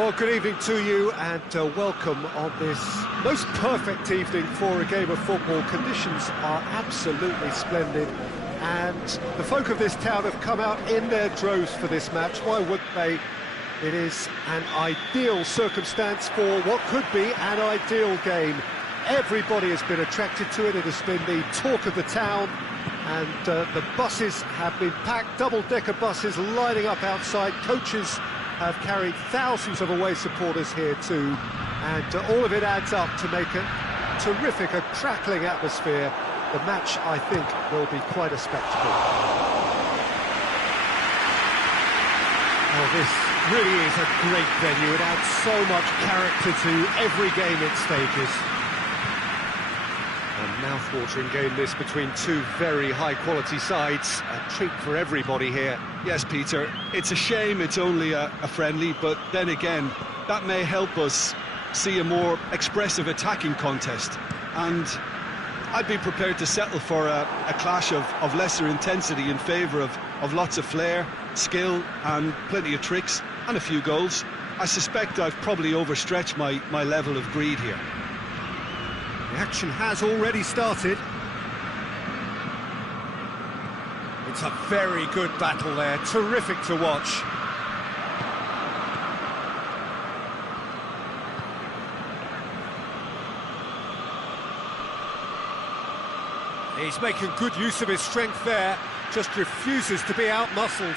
Well, good evening to you and welcome on this most perfect evening for a game of football. Conditions are absolutely splendid and the folk of this town have come out in their droves for this match. Why wouldn't they? It is an ideal circumstance for what could be an ideal game. Everybody has been attracted to it. It has been the talk of the town, and the buses have been packed, double-decker buses lining up outside. Coaches have carried thousands of away supporters here too, and all of it adds up to make a terrific, a crackling atmosphere. The match, I think, will be quite a spectacle. Oh, this really is a great venue. It adds so much character to every game it stages. A mouth-watering game this between two very high-quality sides. A treat for everybody here. Yes, Peter, it's a shame it's only a friendly, but then again, that may help us see a more expressive attacking contest. And I'd be prepared to settle for a clash of lesser intensity in favour of lots of flair, skill and plenty of tricks and a few goals. I suspect I've probably overstretched my level of greed here. The action has already started. It's a very good battle there, terrific to watch. He's making good use of his strength there, just refuses to be out-muscled.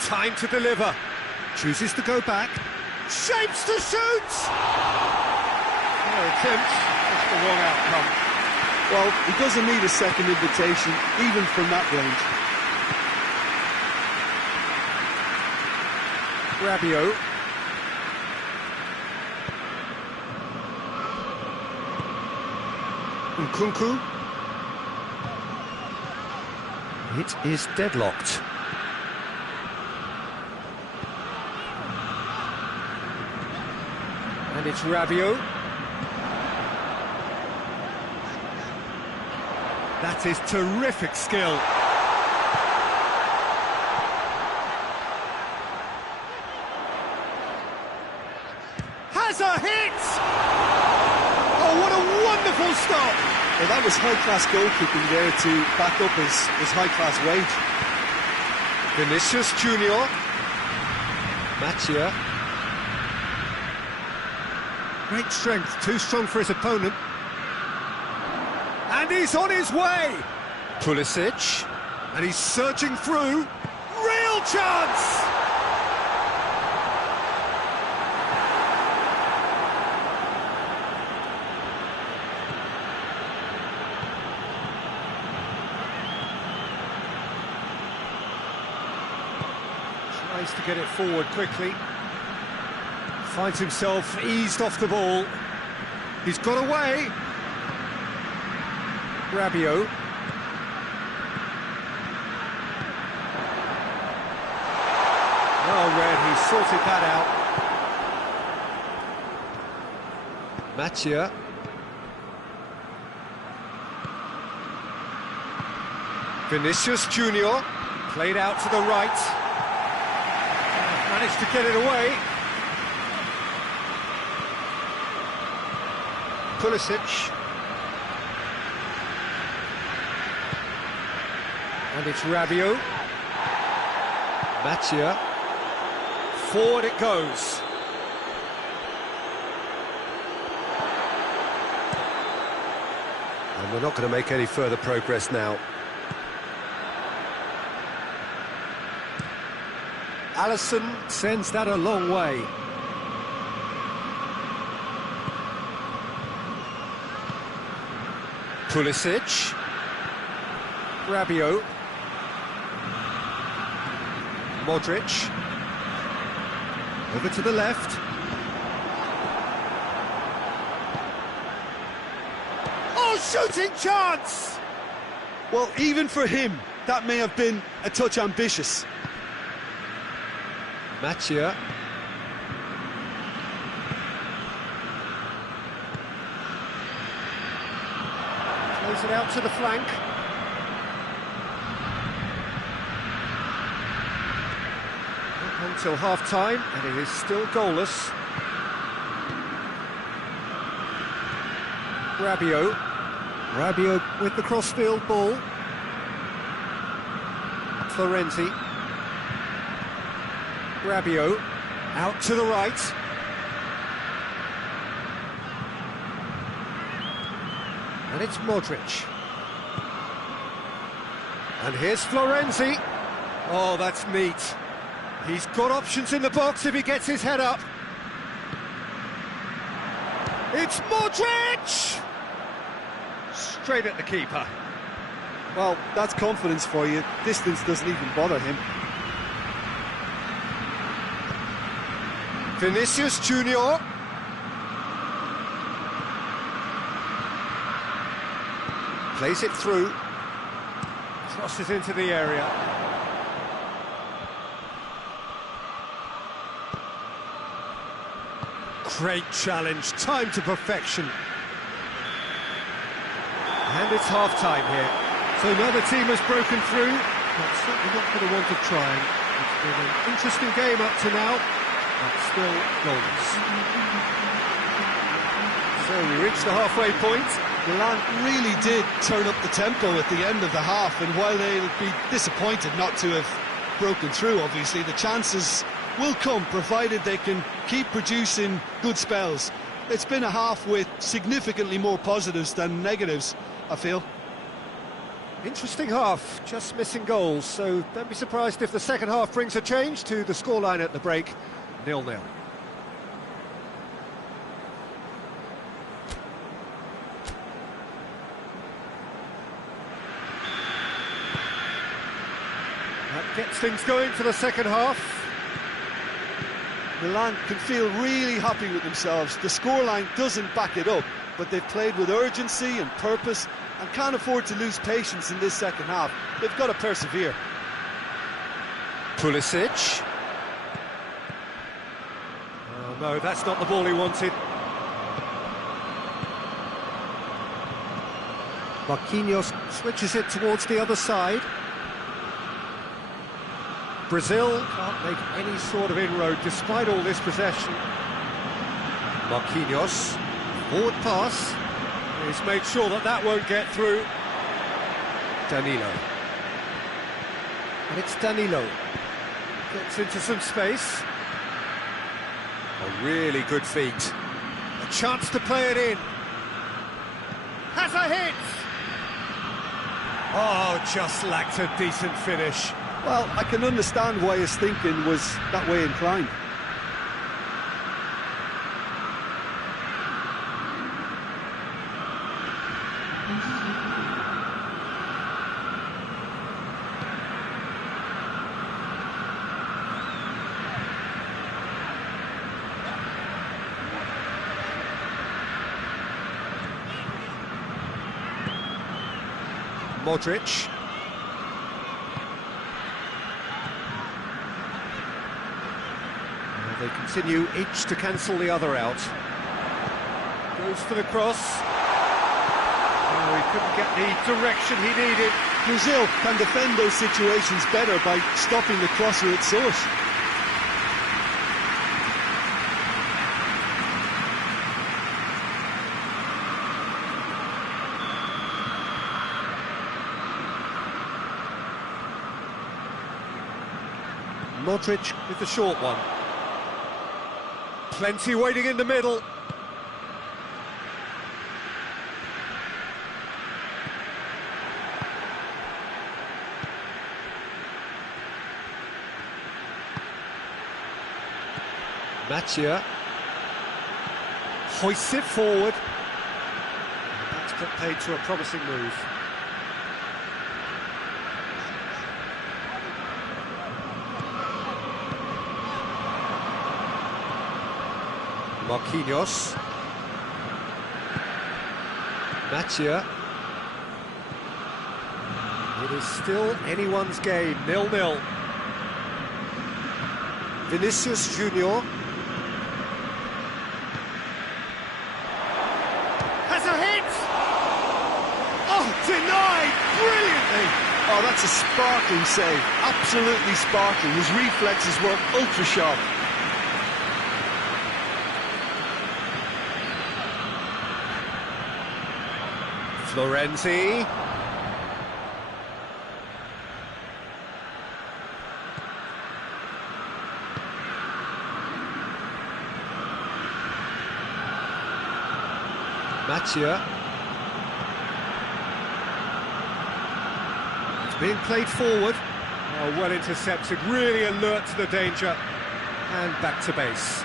Time to deliver. Chooses to go back. Shapes to shoot! Fair attempt, just the wrong outcome. Well, he doesn't need a second invitation, even from that range. Rabiot. Nkunku. It is deadlocked. And it's Rabiot. That is terrific skill. Has a hit! Oh, what a wonderful stop! Well, that was high-class goalkeeping there to back up his high-class wage. Vinicius Junior. Matia. Great strength, too strong for his opponent. And he's on his way! Pulisic. And he's surging through. Real chance! Tries to get it forward quickly. Finds himself eased off the ball. He's got away. Rabiot. Well read, he sorted that out. Matia. Vinicius Junior. Played out to the right. Managed to get it away. Pulisic. And it's Rabiot. Matia. Forward it goes. And we're not going to make any further progress now. Alisson sends that a long way. Pulisic. Rabiot. Modric. Over to the left. Oh, shooting chance! Well, even for him, that may have been a touch ambitious. Matia. Plays it out to the flank. Until half-time, and it is still goalless. Rabiot with the crossfield ball. Florenzi. Rabiot out to the right. And it's Modric. And here's Florenzi. Oh, that's neat. He's got options in the box if he gets his head up. It's Modric! Straight at the keeper. Well, that's confidence for you. Distance doesn't even bother him. Vinicius Junior. Plays it through. Crosses into the area. Great challenge, time to perfection. And it's half-time here. So another team has broken through, but certainly not for the want of trying. It's been an interesting game up to now, but still goalless. So we reach the halfway point. Milan really did turn up the tempo at the end of the half, and while they'll be disappointed not to have broken through, obviously, the chances will come, provided they can keep producing good spells. It's been a half with significantly more positives than negatives, I feel. Interesting half, just missing goals, so don't be surprised if the second half brings a change to the scoreline at the break, 0-0. That gets things going for the second half. Milan can feel really happy with themselves. The scoreline doesn't back it up, but they've played with urgency and purpose and can't afford to lose patience in this second half. They've got to persevere. Pulisic. Oh no, that's not the ball he wanted. Marquinhos switches it towards the other side. Brazil can't make any sort of inroad despite all this possession. Marquinhos, forward pass. He's made sure that that won't get through. Danilo. And it's Danilo. Gets into some space. A really good feat. A chance to play it in. Has a hit! Oh, just lacked a decent finish. Well, I can understand why his thinking was that way inclined. Modric. They continue each to cancel the other out. Goes for the cross. Oh, he couldn't get the direction he needed. Brazil can defend those situations better by stopping the crosser at source. Modric with the short one. Plenty waiting in the middle. Matia hoists it forward. That's put paid to a promising move. Marquinhos. Matia. It is still anyone's game, 0-0. Vinicius Junior. Has a hit! Oh, denied brilliantly! Oh, that's a sparkling save, absolutely sparkling. His reflexes were ultra sharp. Florenzi. Mathieu. It's being played forward. Oh, well intercepted, really alert to the danger. And back to base.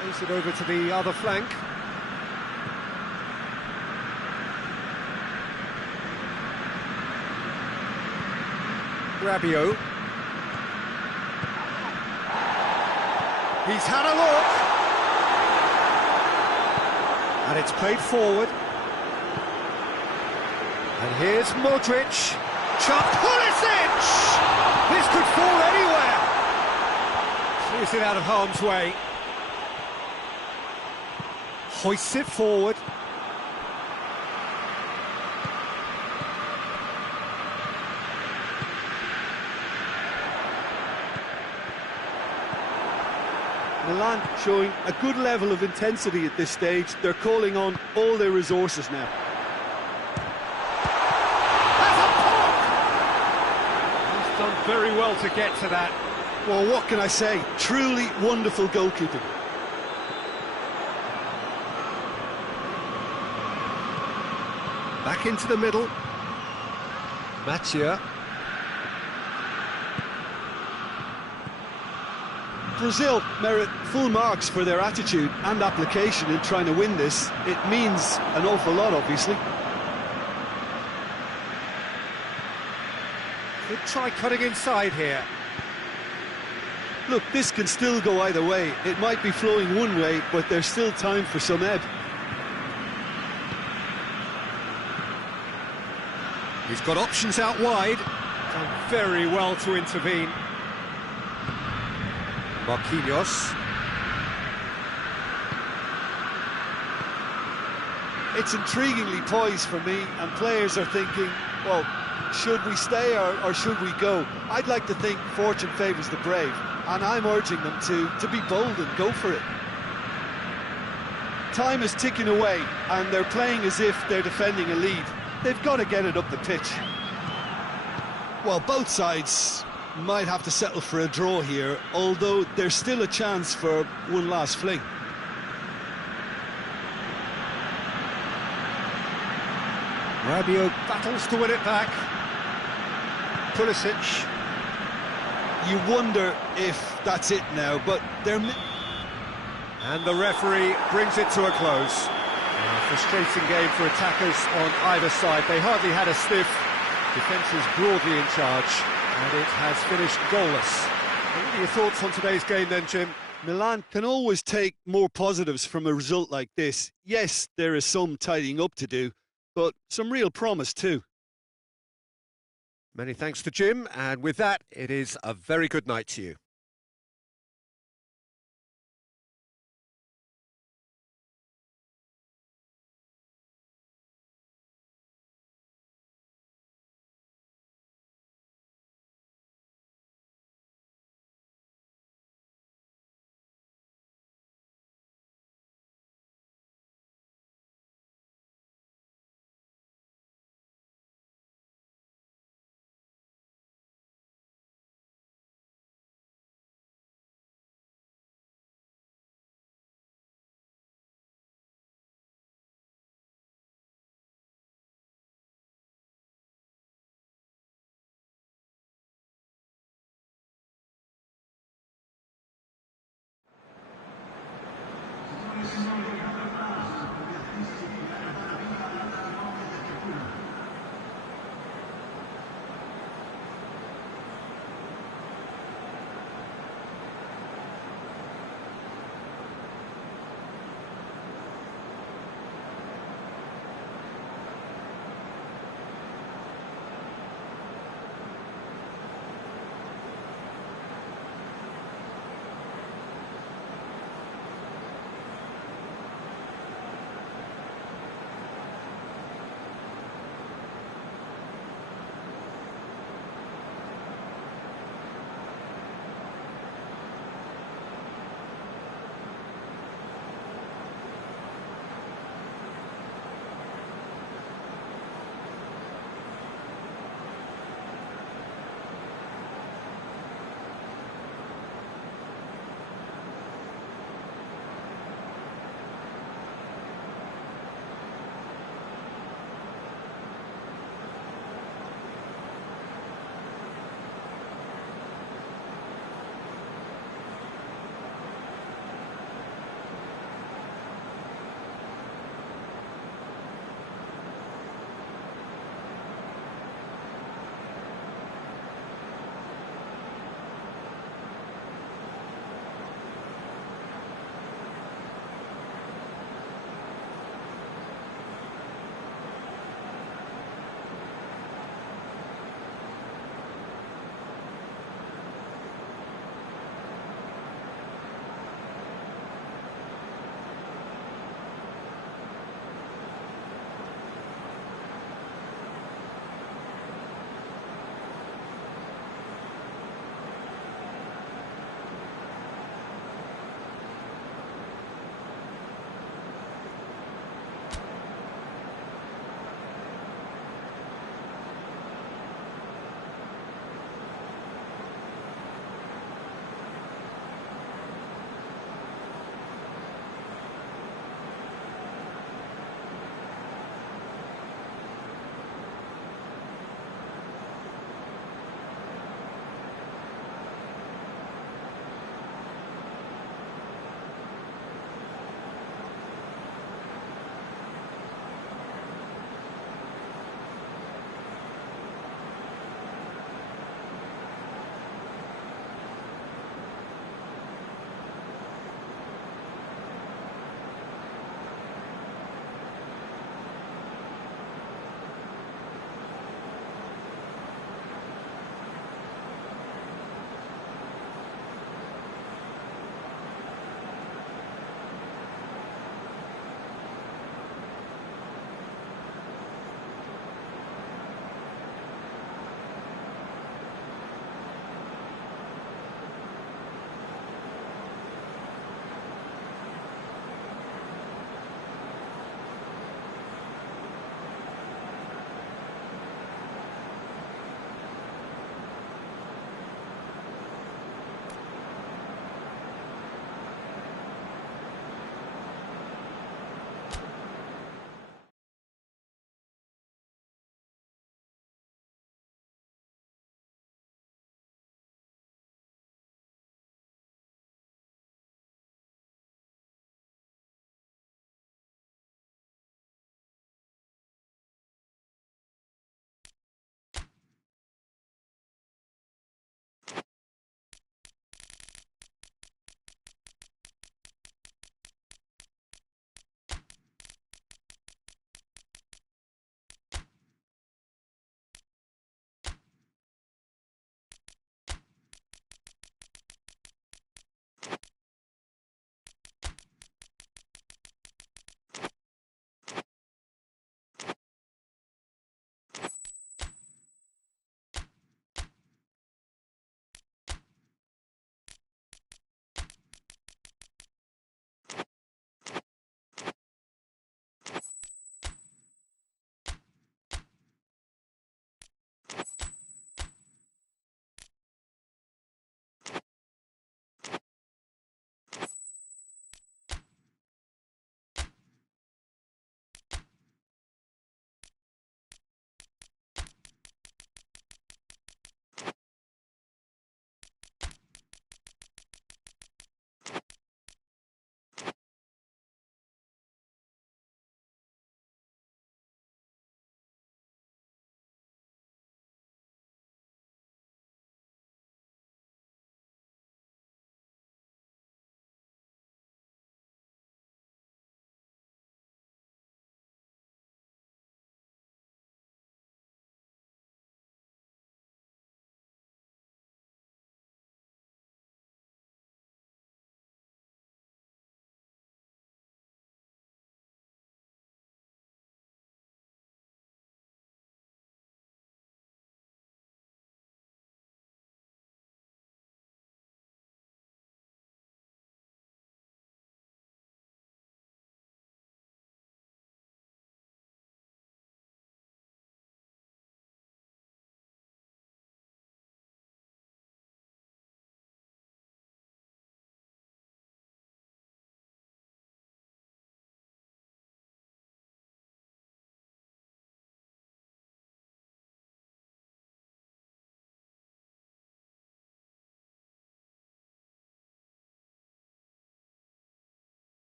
Plays it over to the other flank. Rabiot. He's had a look. And it's played forward. And here's Modric. Chuck Pulisic! This could fall anywhere. Clears it out of harm's way. Hoists it forward. Milan showing a good level of intensity at this stage. They're calling on all their resources now. He's done very well to get to that. Well, what can I say? Truly wonderful goalkeeping. Back into the middle. Mathieu. Brazil merit full marks for their attitude and application in trying to win this. It means an awful lot, obviously. Could try cutting inside here. Look, this can still go either way. It might be flowing one way, but there's still time for some ebb. He's got options out wide. Done very well to intervene. Marquinhos. It's intriguingly poised for me, and players are thinking, well, should we stay or should we go? I'd like to think fortune favours the brave, and I'm urging them to be bold and go for it. Time is ticking away, and they're playing as if they're defending a lead. They've got to get it up the pitch. Well, both sides might have to settle for a draw here, although there's still a chance for one last fling. Rabiot battles to win it back. Pulisic. You wonder if that's it now, but they're... And the referee brings it to a close. A frustrating game for attackers on either side. They hardly had a sniff. Defence is broadly in charge, and it has finished goalless. What are your thoughts on today's game then, Jim? Milan can always take more positives from a result like this. Yes, there is some tidying up to do, but some real promise too. Many thanks to Jim, and with that, it is a very good night to you.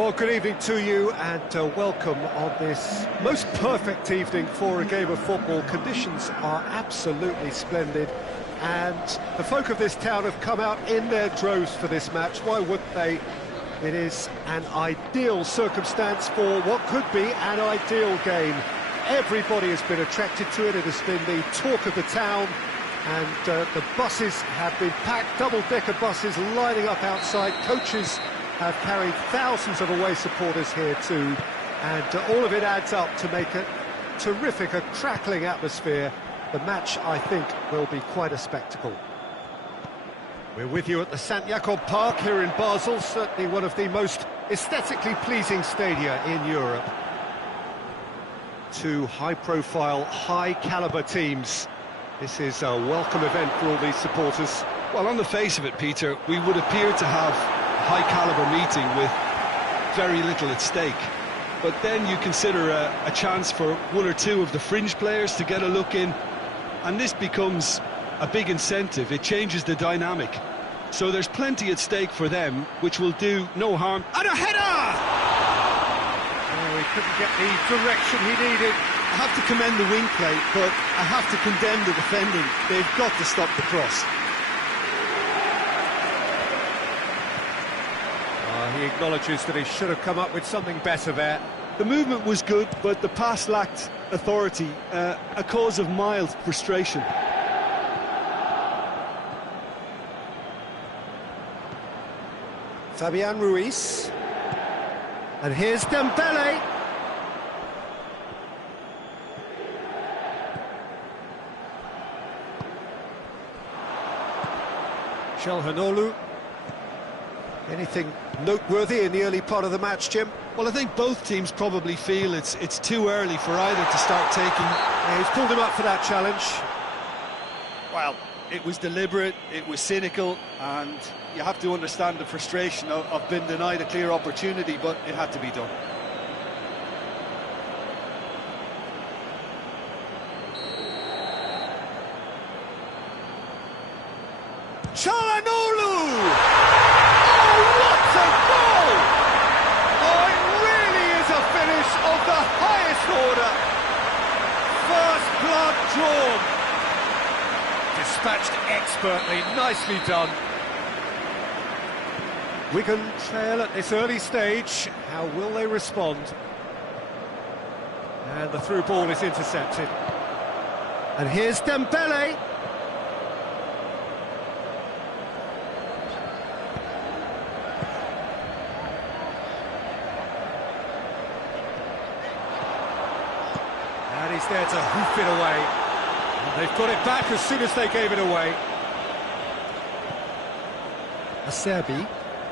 Well, good evening to you and welcome on this most perfect evening for a game of football. Conditions are absolutely splendid and the folk of this town have come out in their droves for this match. Why wouldn't they? It is an ideal circumstance for what could be an ideal game. Everybody has been attracted to it. It has been the talk of the town, and the buses have been packed, double-decker buses lining up outside. Coaches have carried thousands of away supporters here too, and all of it adds up to make a terrific, a crackling atmosphere. The match, I think, will be quite a spectacle. We're with you at the Sant Jacob Park here in Basel, certainly one of the most aesthetically pleasing stadia in Europe. Two high-profile, high-caliber teams. This is a welcome event for all these supporters. Well, on the face of it, Peter, we would appear to have a high-caliber meeting with very little at stake. But then you consider a chance for one or two of the fringe players to get a look in, and this becomes a big incentive. It changes the dynamic. So there's plenty at stake for them, which will do no harm. And a header! Oh, he couldn't get the direction he needed. I have to commend the wing play, but I have to condemn the defending. They've got to stop the cross. He acknowledges that he should have come up with something better there. The movement was good, but the pass lacked authority, a cause of mild frustration. Fabian Ruiz. And here's Dembele. Çalhanoğlu. Anything noteworthy in the early part of the match, Jim? Well, I think both teams probably feel it's too early for either to start taking... Yeah, he's pulled him up for that challenge. Well, it was deliberate, it was cynical, and you have to understand the frustration of being denied a clear opportunity, but it had to be done. Çalhanoğlu! Oh, what a goal! Oh, it really is a finish of the highest order. First blood drawn. Dispatched expertly, nicely done. Wigan trail at this early stage. How will they respond? And the through ball is intercepted. And here's Dembele. And he's there to hoof it away. And they've got it back as soon as they gave it away.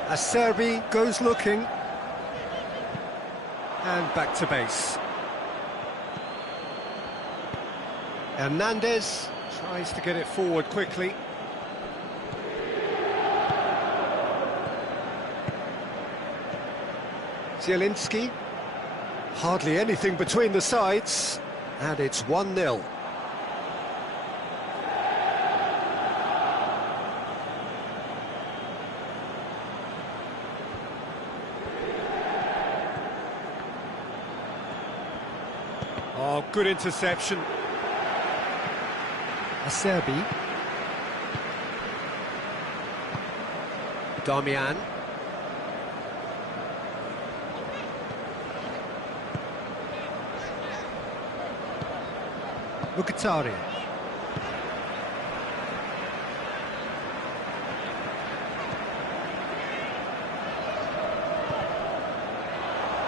Acerbi goes looking. And back to base. Hernandez tries to get it forward quickly. Zielinski. Hardly anything between the sides. And it's 1-0. Oh, good interception. Acerbi. Damian. Mkhitaryan.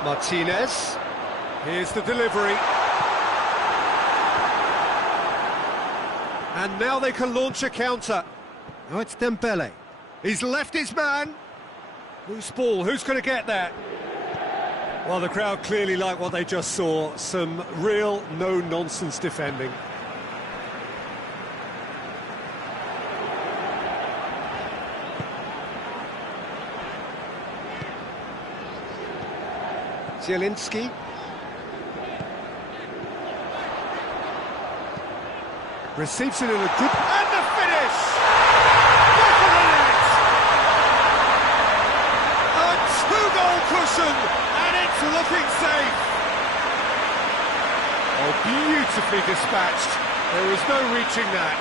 Martinez. Here's the delivery. And now they can launch a counter. Now it's Dembele. He's left his man. Loose ball, who's going to get that? Well, the crowd clearly like what they just saw. Some real no-nonsense defending. Zielinski. Receives it in a good... And the finish! Back of the net! A two-goal goal cushion, and it's looking safe. Oh, beautifully dispatched. There was no reaching that.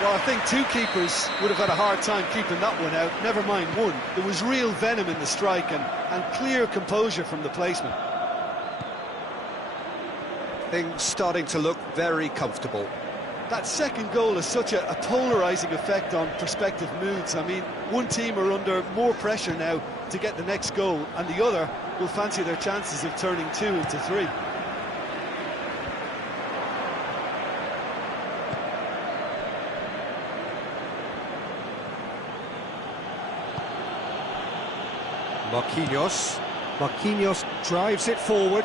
Well, I think two keepers would have had a hard time keeping that one out, never mind one. There was real venom in the strike and clear composure from the placement. Things starting to look very comfortable. That second goal has such a polarising effect on prospective moods. I mean, one team are under more pressure now to get the next goal, and the other will fancy their chances of turning 2 into 3. Marquinhos drives it forward.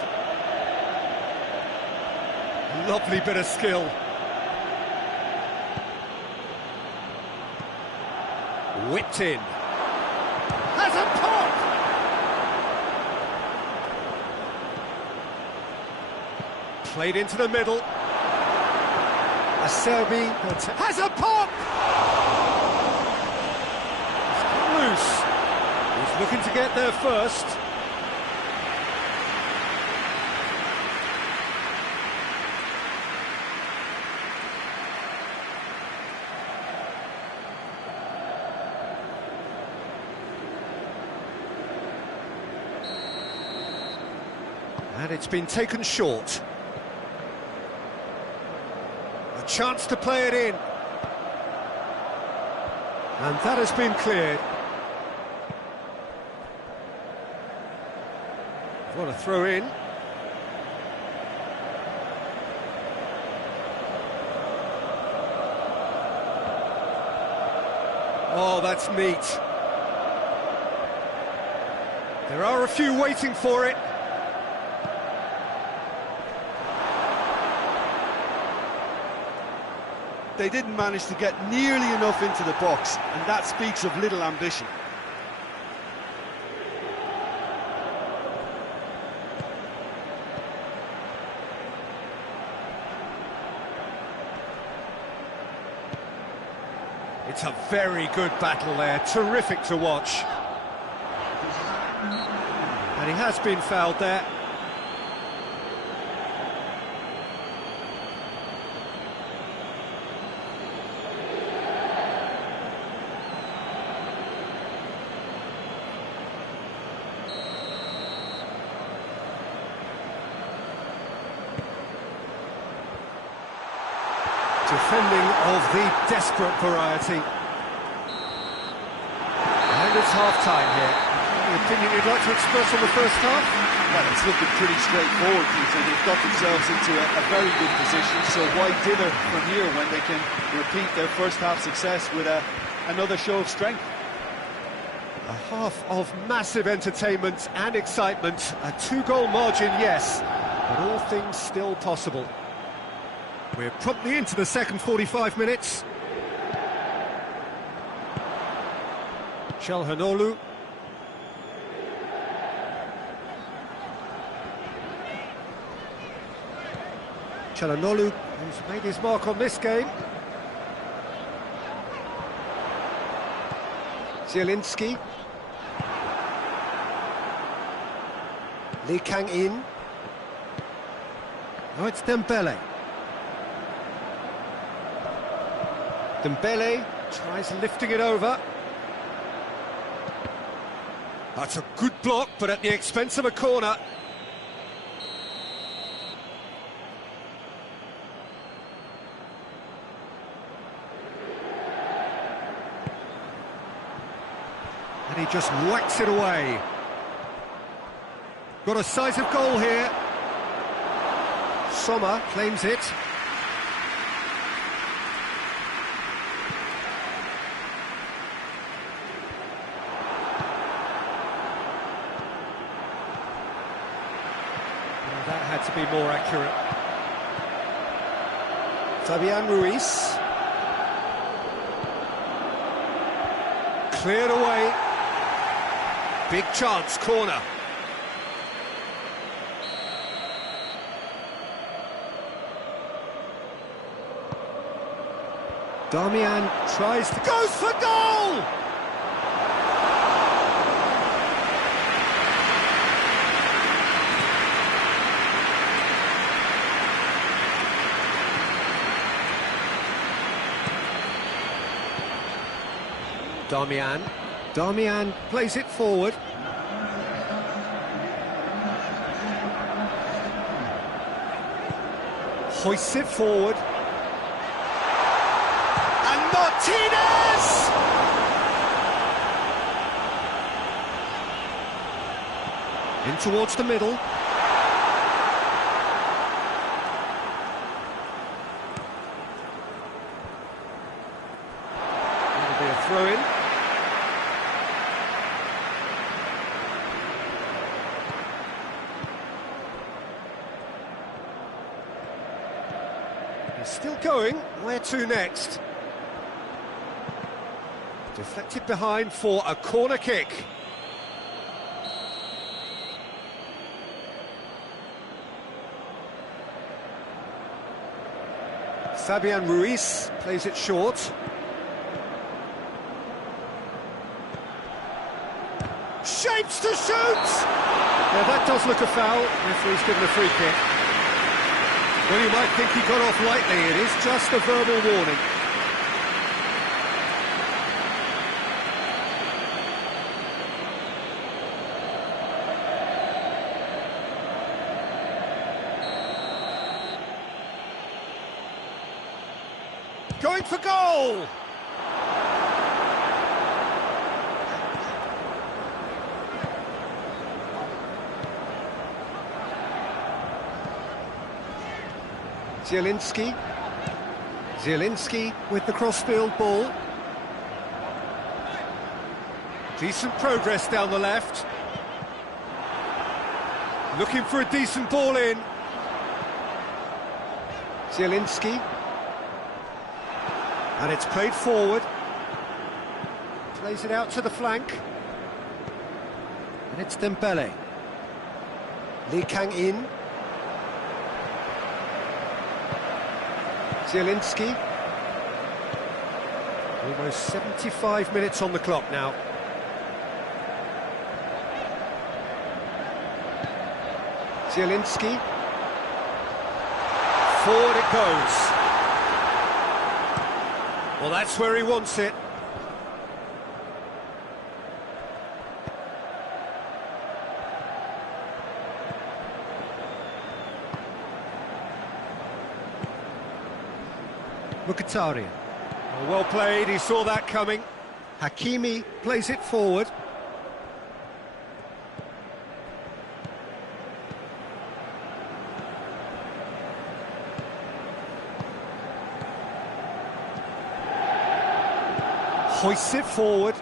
Lovely bit of skill. Whipped in. Has a pop! Played into the middle. Acerbi has a pop! It's loose. He's looking to get there first. And it's been taken short. A chance to play it in. And that has been cleared. What a throw in. Oh, that's neat. There are a few waiting for it. They didn't manage to get nearly enough into the box, and that speaks of little ambition. It's a very good battle there, terrific to watch. And he has been fouled there. Defending of the desperate variety. And it's half-time here. Any opinion you'd like to express on the first half? Well, it's looking pretty straightforward, Peter. They've got themselves into a very good position, so why dither from here when they can repeat their first half success with another show of strength? A half of massive entertainment and excitement. A 2-goal margin, yes, but all things still possible. We're promptly into the second 45 minutes. Çalhanoğlu. Çalhanoğlu, who's made his mark on this game. Zielinski. Lee Kang-in. Oh, it's Dembele. Dembele tries lifting it over. That's a good block, but at the expense of a corner. And he just whacks it away. Got a sight of goal here. Saba claims it. That had to be more accurate. Fabian Ruiz. Cleared away. Big chance, corner. Damian tries to... goes for goal! Darmian. Darmian plays it forward. Hoists it forward. And Martinez! In towards the middle. That'll be a throw-in. He's still going. Where to next? Deflected behind for a corner kick. Fabian Ruiz plays it short. Shapes to shoot! Yeah, that does look a foul. Referee's given a free kick. Well, you might think he got off lightly. It is just a verbal warning. Going for goal! Zielinski. Zielinski with the crossfield ball. Decent progress down the left. Looking for a decent ball in. Zielinski. And it's played forward. Plays it out to the flank. And it's Dembele. Lee Kang-in. Zielinski. Almost 75 minutes on the clock now. Zielinski. Forward it goes. Well, that's where he wants it. Mkhitaryan. Well played, he saw that coming. Hakimi plays it forward. Hoists it forward.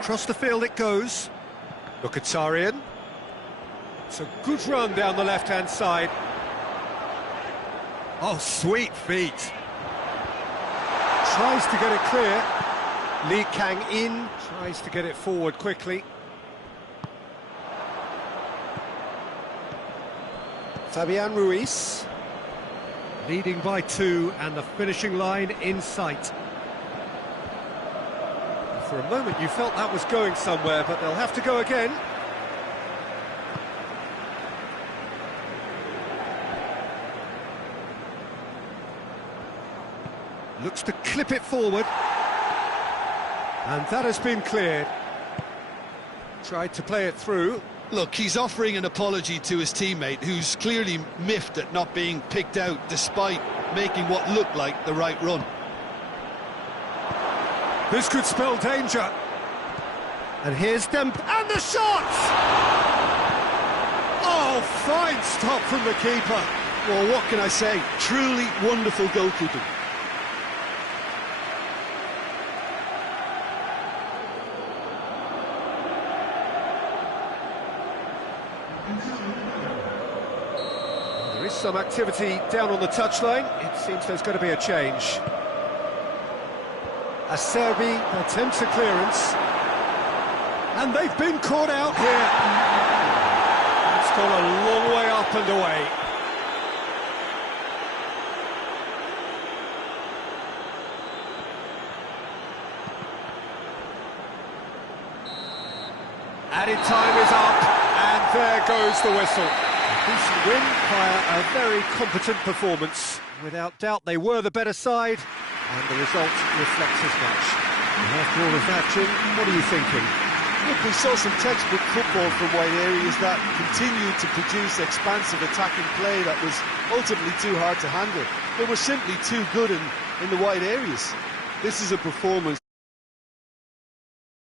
Across the field it goes. Mkhitaryan. It's a good run down the left-hand side. Oh, sweet feet. Tries to get it clear. Lee Kang-in tries to get it forward quickly. Fabian Ruiz. Leading by 2 and the finishing line in sight. For a moment you felt that was going somewhere, but they'll have to go again. Looks to clip it forward. And that has been cleared. Tried to play it through. Look, he's offering an apology to his teammate, who's clearly miffed at not being picked out despite making what looked like the right run. This could spell danger. And here's and the shot! Oh, fine stop from the keeper. Well, what can I say? Truly wonderful goalkeeping. There is some activity down on the touchline. It seems there's going to be a change. Acerbi attempts a clearance. And they've been caught out here. It's gone a long way up and away. Added time is up, and there goes the whistle. Decent win via a very competent performance. Without doubt, they were the better side, and the result reflects as much. And after all of that, Jim, what are you thinking? Look, we saw some textbook football from wide areas that continued to produce expansive attacking play that was ultimately too hard to handle. They were simply too good in the wide areas. This is a performance